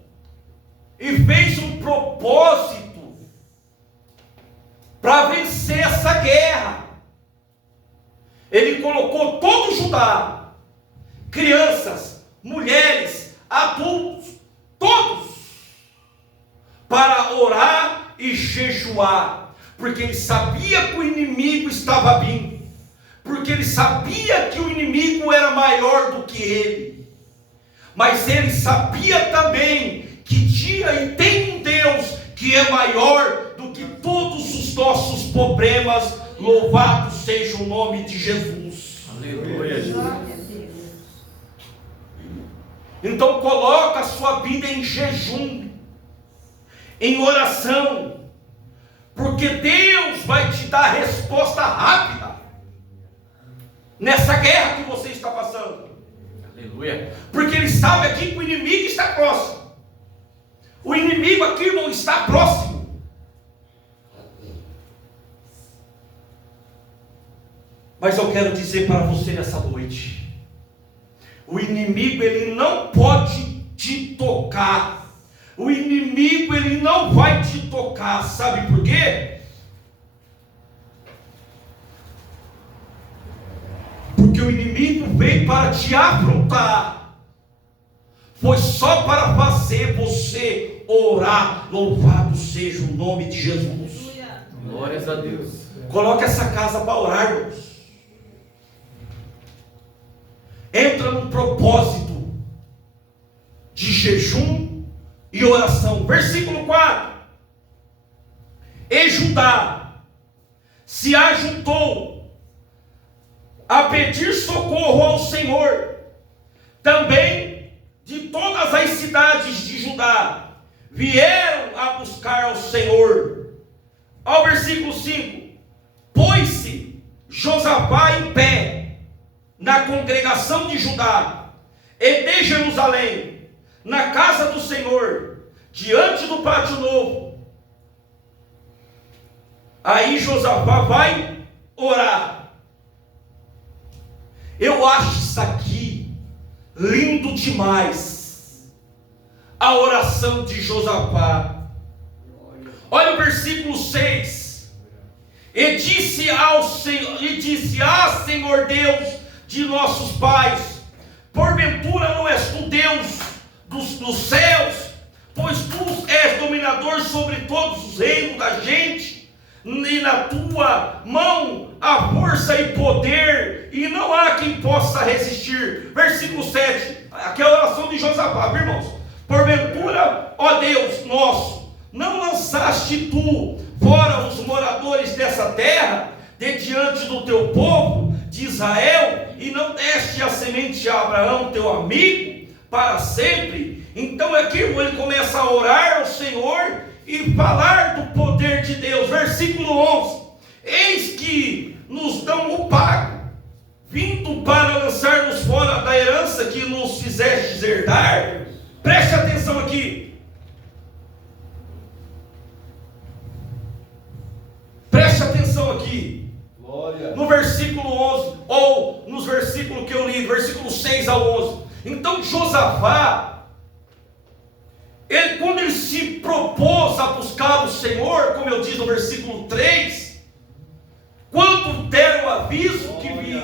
e fez um propósito para vencer essa guerra. Ele colocou todo Judá, crianças, mulheres, adultos, todos, para orar e jejuar, porque ele sabia que o inimigo estava vindo, porque ele sabia que o inimigo era maior do que ele, mas ele sabia também que tinha e tem um Deus que é maior do que todos os nossos problemas. Louvado seja o nome de Jesus. Aleluia, Jesus. Então coloca a sua vida em jejum, em oração, porque Deus vai te dar resposta rápida nessa guerra que você está passando. Aleluia. Porque Ele sabe aqui que o inimigo está próximo. O inimigo aqui, irmão, está próximo. Mas eu quero dizer para você nessa noite: o inimigo, ele não pode te tocar. O inimigo, ele não vai te tocar. Sabe por quê? Porque o inimigo veio para te afrontar. Foi só para fazer você orar. Louvado seja o nome de Jesus. Glórias a Deus. Coloque essa casa para orar, irmãos. Entra num propósito de jejum e oração. Versículo 4: E Judá se ajuntou a pedir socorro ao Senhor. Também de todas as cidades de Judá vieram a buscar ao Senhor. Ao versículo 5: Pôs-se Josafá em pé na congregação de Judá e de Jerusalém, na casa do Senhor, diante do pátio novo. Aí Josafá vai orar. Eu acho isso aqui lindo demais, a oração de Josafá. Olha o versículo 6. E disse Senhor Deus de nossos pais: porventura não és tu Deus dos céus, pois tu és dominador sobre todos os reinos da gente, e na tua mão há força e poder, e não há quem possa resistir. Versículo 7, aqui é a oração de Josafá, irmãos. Porventura, ó Deus nosso, não lançaste tu fora os moradores dessa terra, de diante do teu povo de Israel, e não deste a semente de Abraão, teu amigo, para sempre? Então aqui ele começa a orar ao Senhor e falar do poder de Deus. Versículo 11: Eis que nos dão o pago, vindo para lançar-nos fora da herança que nos fizestes herdar. Preste atenção aqui. Preste atenção aqui. Glória. No versículo 11, ou nos versículos que eu li, versículo 6 ao 11. Então Josafá, quando ele se propôs a buscar o Senhor, como eu disse no versículo 3, quando deram o aviso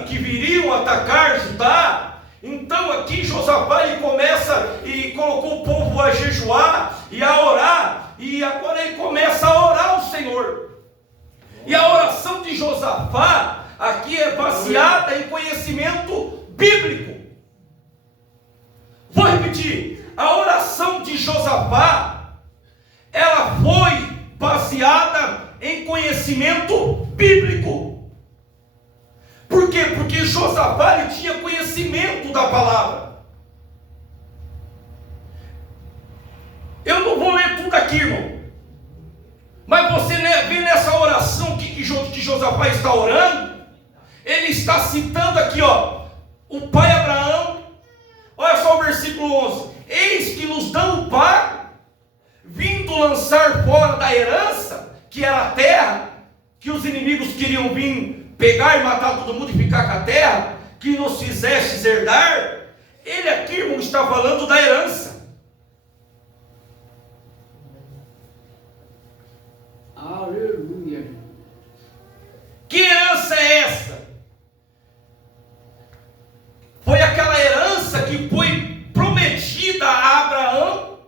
que viriam atacar Judá, então aqui Josafá ele começa e colocou o povo a jejuar e a orar, e agora ele começa a orar ao Senhor. E a oração de Josafá aqui é baseada em conhecimento bíblico. Vou repetir, a oração de Josafá, ela foi baseada em conhecimento bíblico. Por quê? Porque Josafá ele tinha conhecimento da palavra. Eu não vou ler tudo aqui, irmão. Mas você vê nessa oração que Josafá está orando, ele está citando aqui, ó, o pai Abraão. Olha só o versículo 11: eis que nos dão o pago, vindo lançar fora da herança, que era a terra, que os inimigos queriam vir pegar e matar todo mundo e ficar com a terra, que nos fizestes herdar. Ele aqui, irmão, está falando da herança. Aleluia. Que herança é essa? Foi aquela herança que foi prometida a Abraão,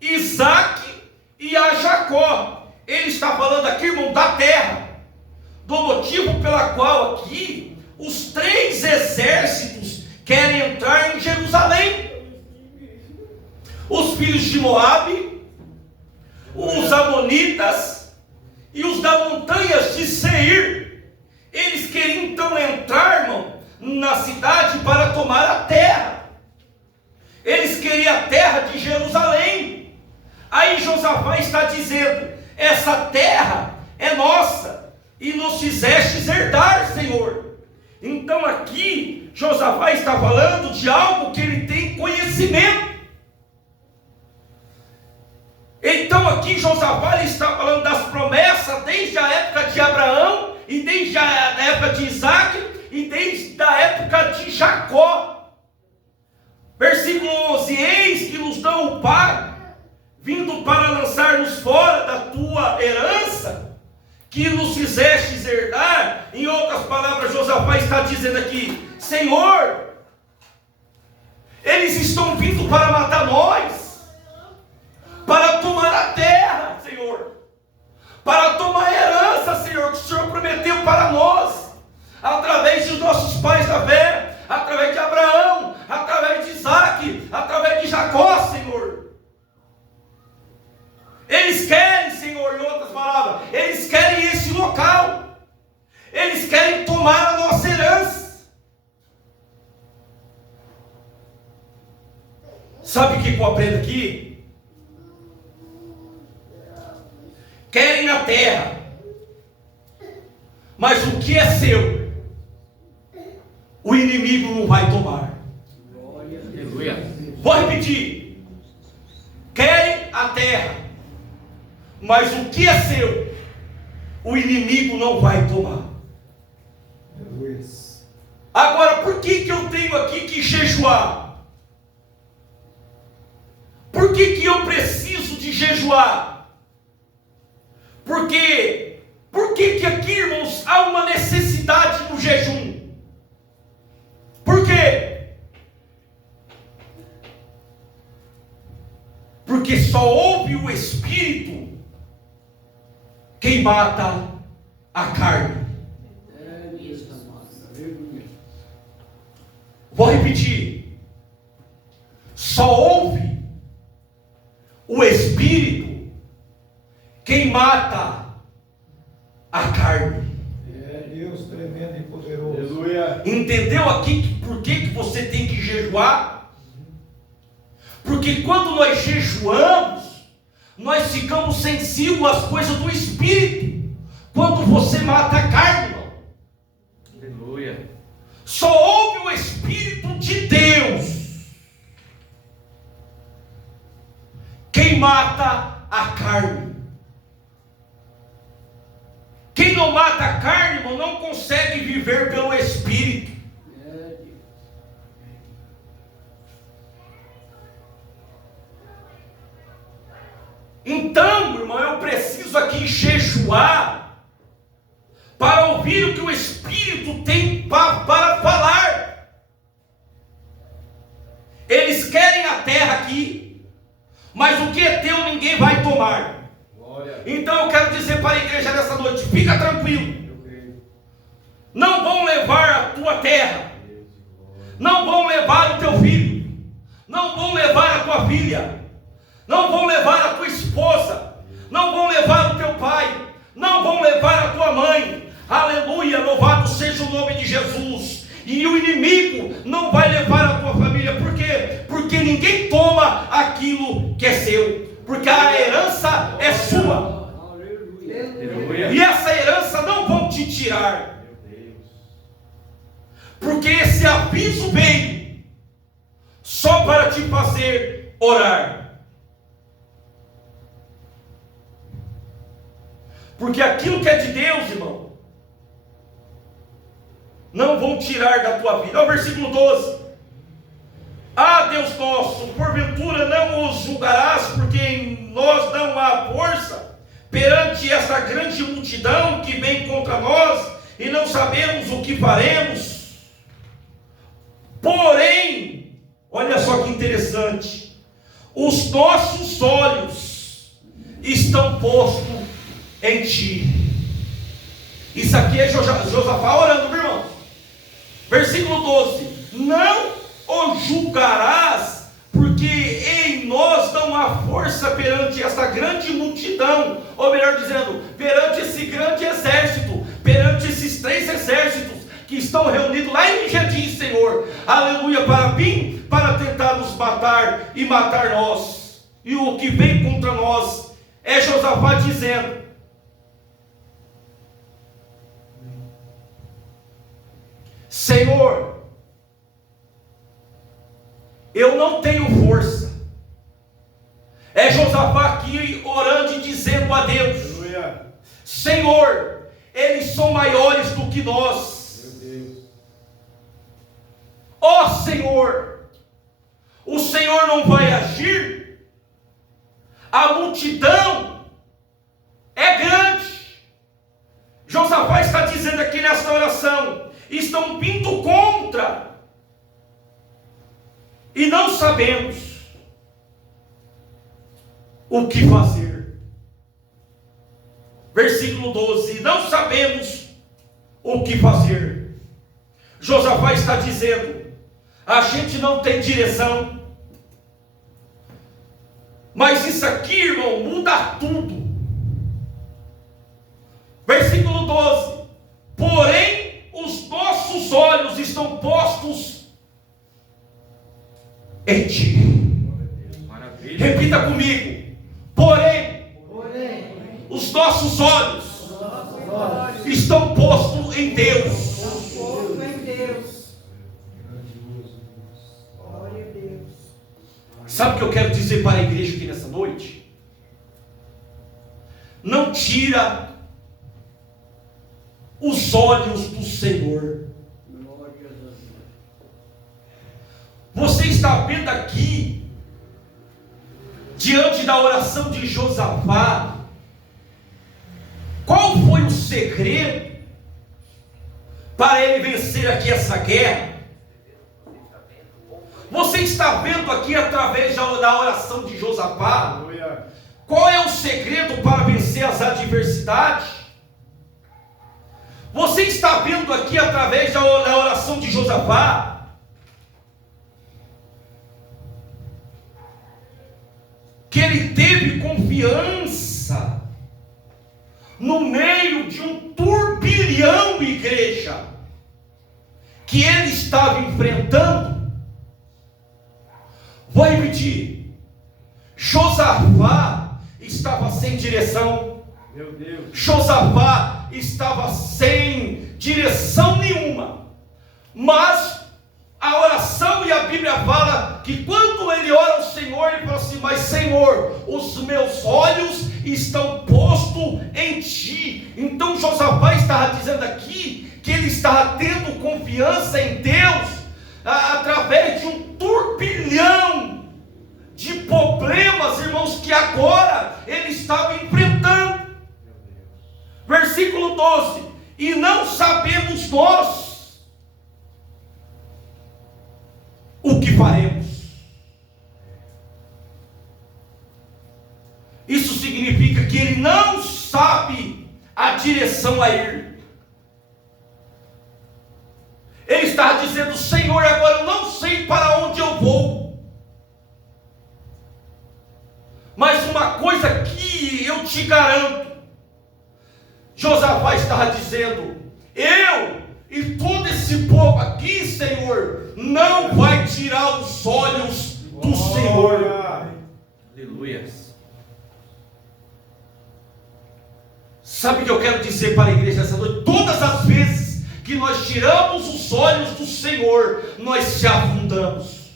Isaque e a Jacó. Ele está falando aqui, irmão, da terra, do motivo pela qual aqui os 3 exércitos querem entrar em Jerusalém. Os filhos de Moabe, os amonitas e os da montanhas de Seir. Eles queriam então entrar, irmão, na cidade para tomar a terra. Eles queriam a terra de Jerusalém. Aí Josafá está dizendo: essa terra é nossa, e nos fizestes herdar, Senhor. Então aqui Josafá está falando de algo que ele tem conhecimento. Então aqui Josafá está falando das promessas desde a época de Abraão, e desde a época de Isaque, e desde a época de Jacó. Versículo 11: eis que nos dão o pago, vindo para lançar-nos fora da tua herança, que nos fizestes herdar. Em outras palavras, Josafá está dizendo aqui: Senhor, eles estão vindo para matar nós, para tomar a terra, Senhor, para tomar a herança, Senhor, que o Senhor prometeu para nós, através dos nossos pais da fé, através de Abraão, através de Isaque, através de Jacó, Senhor. Eles querem, Senhor, em outras palavras, eles querem esse local, eles querem tomar a nossa herança. Sabe o que eu aprendo aqui? Querem a terra, mas o que é seu, o inimigo não vai tomar. Aleluia. Vou repetir: querem a terra, mas o que é seu, o inimigo não vai tomar. Agora, por que eu tenho aqui que jejuar? Por que eu preciso de jejuar? Por que aqui, irmãos, há uma necessidade no jejum? Por quê? Porque só ouve o Espírito quem mata a carne. Vou repetir: só ouve o Espírito quem mata a carne. É Deus tremendo e poderoso. Aleluia. Entendeu aqui por que você tem que jejuar? Porque quando nós jejuamos, nós ficamos sensíveis às coisas do Espírito. Quando você mata a carne, irmão. carne. Quem não mata a carne, irmão, não consegue viver pelo Espírito. Então, irmão, eu preciso aqui jejuar para ouvir o que o Espírito tem para falar. Eles querem a terra aqui, mas o que é teu ninguém vai tomar. Então eu quero dizer para a igreja nessa noite: fica tranquilo, não vão levar a tua terra, não vão levar o teu filho, não vão levar a tua filha, não vão levar a tua esposa, não vão levar o teu pai, não vão levar a tua mãe. Aleluia, louvado seja o nome de Jesus. E o inimigo não vai levar a tua família. Por quê? Porque ninguém toma aquilo que é seu, porque a herança é sua. E essa herança não vão te tirar, porque esse aviso veio só para te fazer orar. Porque aquilo que é de Deus, irmão, não vão tirar da tua vida. Olha o versículo 12. Ah, Deus nosso, porventura não os julgarás, porque em nós não há força perante essa grande multidão que vem contra nós, e não sabemos o que faremos. Porém, olha só que interessante, os nossos olhos estão postos em ti. Isso aqui é Josafá orando, meu irmão. Versículo 12: não o julgarás, porque em nós não há força perante essa grande multidão, ou melhor dizendo, perante esse grande exército, perante esses 3 exércitos que estão reunidos lá em Engedim, Senhor, aleluia, para vir, para tentar nos matar e matar nós. E o que vem contra nós é Josafá dizendo: Senhor, eu não tenho força. É Josafá aqui orando e dizendo a Deus: aleluia. Senhor, eles são maiores do que nós. Ó Senhor, o Senhor não vai agir? A multidão é grande. Josafá está dizendo aqui nessa oração: estão vindo contra, e não sabemos o que fazer. Versículo 12: não sabemos o que fazer. Josafá está dizendo: a gente não tem direção. Mas isso aqui, irmão, muda tudo. Versículo 12: porém os nossos olhos estão postos em ti. Maravilha. Repita comigo: porém os nossos olhos estão postos em Deus. Sabe o que eu quero dizer para a igreja aqui nessa noite? Não tira os olhos do Senhor. Você está vendo aqui, diante da oração de Josafá, qual foi o segredo para ele vencer aqui essa guerra? Você está vendo aqui através da oração de Josafá, qual é o segredo para vencer as adversidades? Você está vendo aqui através da oração de Josafá que ele teve confiança no meio de um turbilhão, igreja, que ele estava enfrentando. Vou repetir: Josafá estava sem direção. Meu Deus. Josafá estava sem direção nenhuma. Mas a oração e a Bíblia fala que quando ele ora ao Senhor, ele fala assim: mas Senhor, os meus olhos estão postos em ti. Então Josafá estava dizendo aqui que ele estava tendo confiança em Deus através de um turbilhão de problemas, irmãos, que agora ele estava enfrentando. Versículo 12: e não sabemos nós o que faremos. Isso significa que ele não sabe a direção a ir. Ele está dizendo: Senhor, agora eu não sei para onde eu vou, mas uma coisa que eu te garanto. Josafá estava dizendo: eu e todo esse povo aqui, Senhor, não vai tirar os olhos do Senhor. Aleluia. Sabe o que eu quero dizer para a igreja essa noite? Todas as vezes que nós tiramos os olhos do Senhor, nós se afundamos.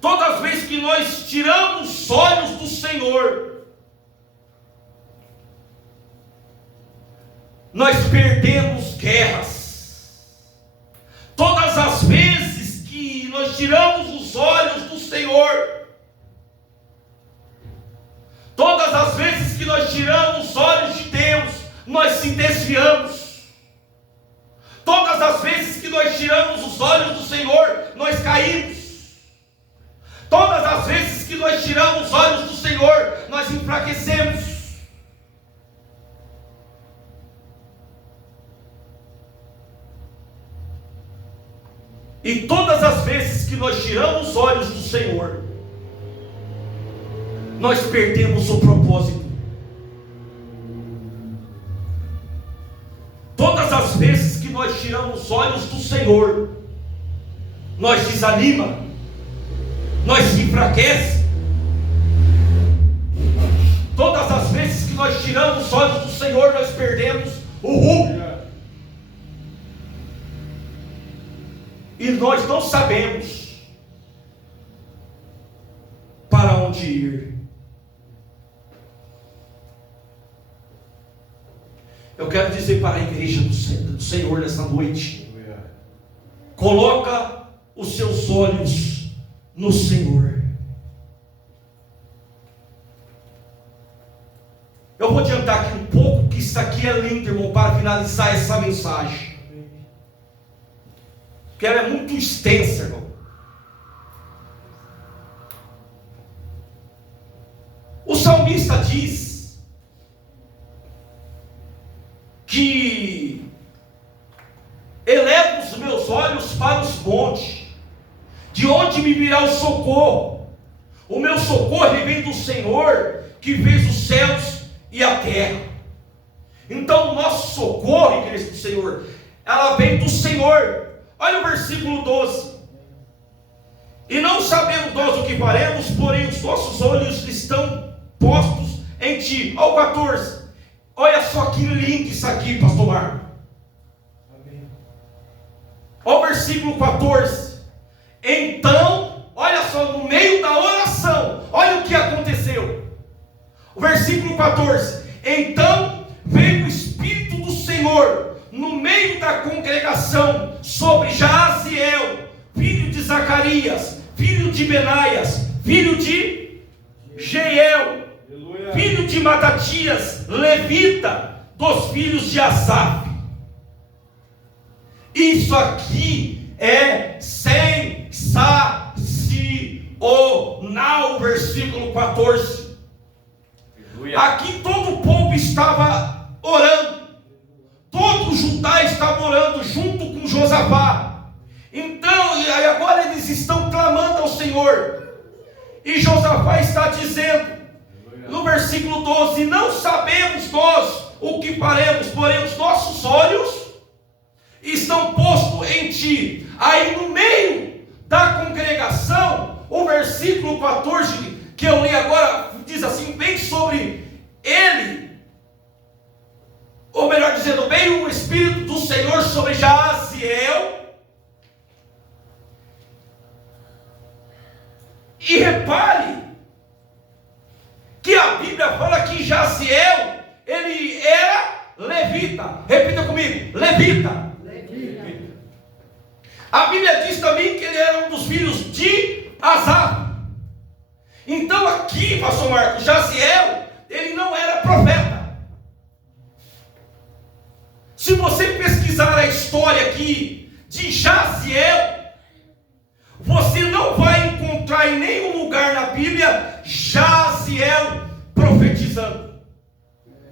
Todas as vezes que nós tiramos os olhos do Senhor, nós perdemos guerras. Todas as vezes que nós tiramos os olhos do Senhor, todas as vezes que nós tiramos os olhos de Deus, nós se desviamos. Todas as vezes que nós tiramos os olhos do Senhor, nós caímos. Todas as vezes que nós tiramos os olhos do Senhor, nós enfraquecemos. E todas as vezes que nós tiramos os olhos do Senhor, nós perdemos o propósito. Todas as vezes que nós tiramos os olhos do Senhor, nós desanima, nós se enfraquece. Todas as vezes que nós tiramos os olhos do Senhor, nós perdemos o rumo. E nós não sabemos para onde ir. Eu quero dizer para a igreja do Senhor nessa noite: coloca os seus olhos no Senhor. Eu vou adiantar aqui um pouco, que isso aqui é lindo, irmão, para finalizar essa mensagem, porque ela é muito extensa, irmão. O salmista diz que elevo os meus olhos para os montes, de onde me virá o socorro. O meu socorro vem do Senhor, que fez os céus e a terra. Então o nosso socorro, igreja do Senhor, ela vem do Senhor. Olha o versículo 12: e não sabemos nós o que faremos, porém os nossos olhos estão postos em ti. Olha o 14, olha só que lindo isso aqui, pastor Marco. Olha o versículo 14: então, olha só, no meio da oração, olha o que aconteceu. O versículo 14: então veio o Espírito do Senhor no meio da congregação sobre Jaziel, filho de Zacarias, filho de Benaias, filho de Jeiel, filho de Matatias, levita, dos filhos de Asaf. Isso aqui é sensacional, versículo 14. Aqui todo o povo estava orando. Todo Judá estava orando junto com Josafá. Então, e agora eles estão clamando ao Senhor. E Josafá está dizendo, no versículo 12: não sabemos nós o que faremos, porém os nossos olhos estão postos em ti. Aí no meio da congregação, o versículo 14 que eu li agora diz assim: vem sobre ele, ou melhor dizendo, veio o Espírito do Senhor sobre Jaziel. E repare que E a Bíblia fala que Jaziel, ele era levita. Repita comigo, levita. A Bíblia diz também que ele era um dos filhos de Asaf. Então aqui, pastor Marcos, Jaziel, ele não era profeta. Se você pesquisar a história aqui de Jaziel, você não vai encontrar em nenhum lugar na Bíblia Jaziel profetizando.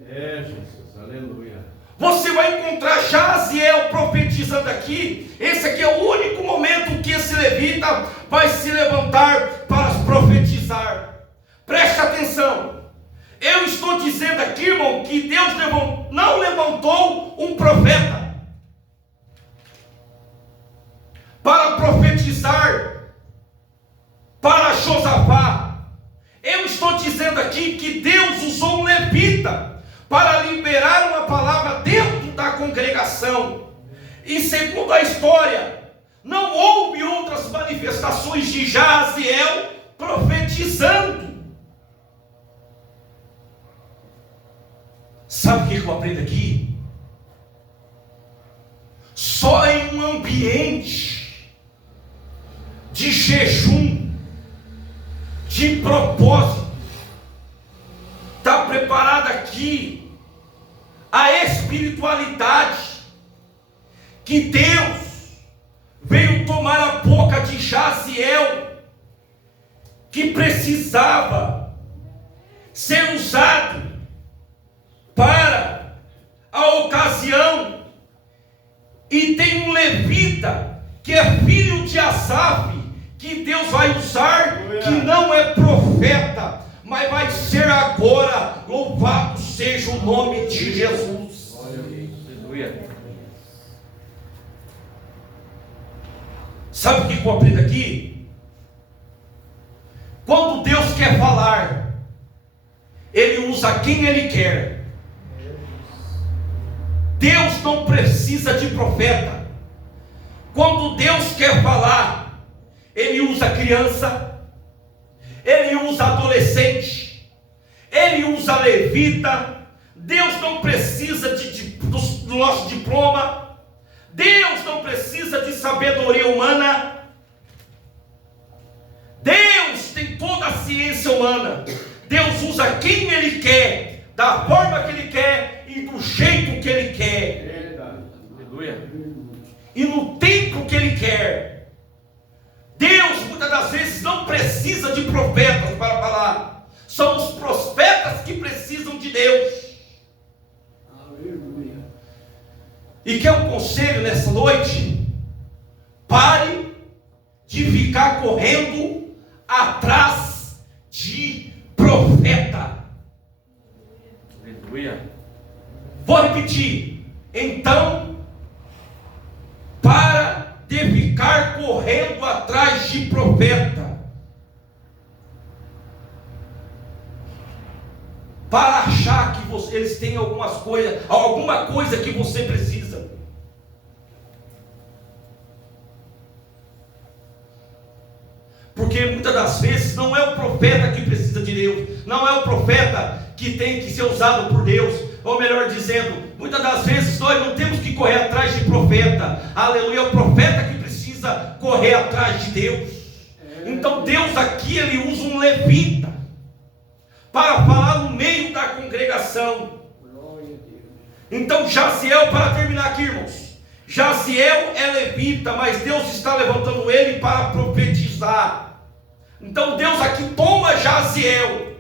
Jesus, aleluia. Você vai encontrar Jaziel profetizando aqui. Esse aqui é o único momento que esse levita vai se levantar para profetizar. Preste atenção. Eu estou dizendo aqui, irmão, que Deus não levantou um profeta para profetizar para Josafá. Eu estou dizendo aqui que Deus usou um levita para liberar uma palavra dentro da congregação. E segundo a história, não houve outras manifestações de Jaziel profetizando. Sabe o que eu aprendo aqui? Só em um ambiente de jejum, de propósito, está preparada aqui a espiritualidade que Deus veio tomar a boca de Jaziel, que precisava ser usado para a ocasião. E tem um levita que é filho de Asaf, que Deus vai usar, que não é profeta, mas vai ser agora. Louvado seja o nome de Jesus. Aleluia. Sabe o que eu aprendo aqui? Quando Deus quer falar, Ele usa quem Ele quer. Deus não precisa de profeta. Quando Deus quer falar, Ele usa criança, Ele usa adolescente, Ele usa levita. Deus não precisa do nosso diploma. Deus não precisa de sabedoria humana. Deus tem toda a ciência humana. Deus usa quem Ele quer, da forma que Ele quer e do jeito que Ele quer. Aleluia. E no tempo que Ele quer. Deus muitas das vezes não precisa de profetas para falar. São os profetas que precisam de Deus. Aleluia. E quer um conselho nessa noite? Pare de ficar correndo atrás de profeta. Aleluia. Vou repetir. Então, para de ficar correndo atrás de profeta. Para achar que eles têm alguma coisa que você precisa. Porque muitas das vezes não é o profeta que precisa de Deus, não é o profeta que tem que ser usado por Deus, ou melhor dizendo, muitas das vezes nós não temos que correr atrás de profeta. Aleluia, é o profeta que precisa correr atrás de Deus. Então Deus aqui, Ele usa um levita para falar no meio da congregação. Glória a Deus. Então Jaziel, para terminar aqui, irmãos, Jaziel é levita, mas Deus está levantando ele para profetizar. Então Deus aqui toma Jaziel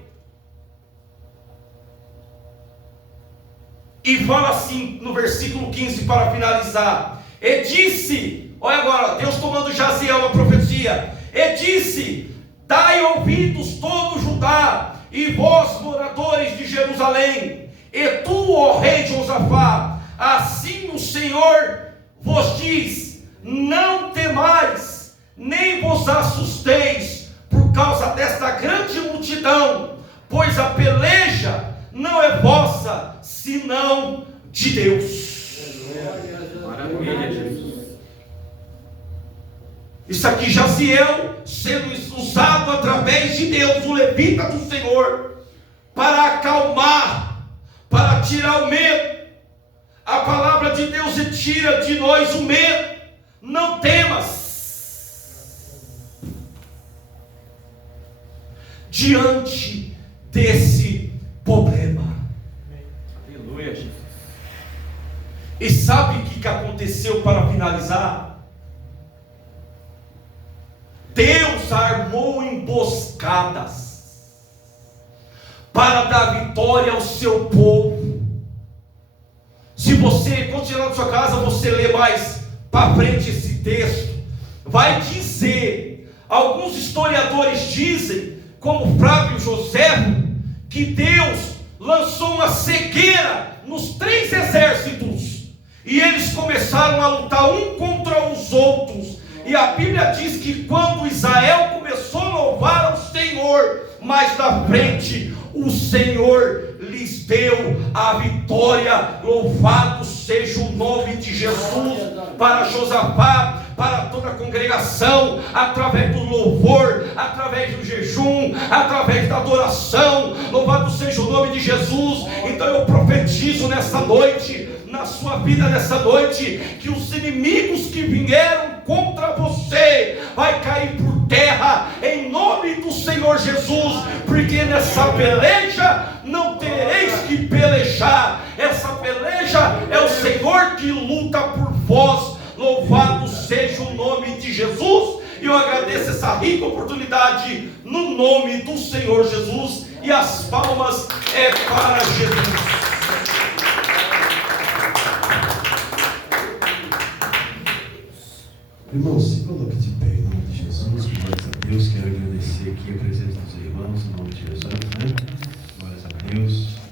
e fala assim no versículo 15 para finalizar. E disse, olha agora, Deus tomando Jaziel na profecia. E disse: dai ouvidos todo Judá, e vós moradores de Jerusalém, e tu, ó rei Josafá, assim o Senhor vos diz: não temais, nem vos assusteis por causa desta grande multidão, pois a peleja não é vossa, senão de Deus. Maravilha, Jesus. Isso aqui, Jaziel sendo usado através de Deus, o levita do Senhor, para acalmar, para tirar o medo. A palavra de Deus tira de nós o medo. Não temas. Diante desse problema. Aleluia, Jesus. E sabe o que aconteceu para finalizar? Deus armou emboscadas para dar vitória ao seu povo. Se você, quando chegar na sua casa, você lê mais para frente esse texto, vai dizer, alguns historiadores dizem, como Flávio Joséfo, que Deus lançou uma cegueira nos 3 exércitos, e eles começaram a lutar um contra os outros. E a Bíblia diz que quando Israel começou a louvar ao Senhor, mais na frente o Senhor lhes deu a vitória. Louvado seja o nome de Jesus. Para Josafá, para toda a congregação, através do louvor, através do jejum, através da adoração, louvado seja o nome de Jesus. Então eu profetizo nessa noite, na sua vida nessa noite, que os inimigos que vieram contra você vai cair por terra em nome do Senhor Jesus, porque nessa peleja não tereis que pelejar. Essa peleja é o Senhor que luta por vós. Louvado seja o nome de Jesus. E eu agradeço essa rica oportunidade no nome do Senhor Jesus. E as palmas é para Jesus. Irmãos, se coloque de pé em nome de Jesus. Glórias a Deus. Quero agradecer aqui a presença dos irmãos em nome de Jesus, né? Glórias a Deus.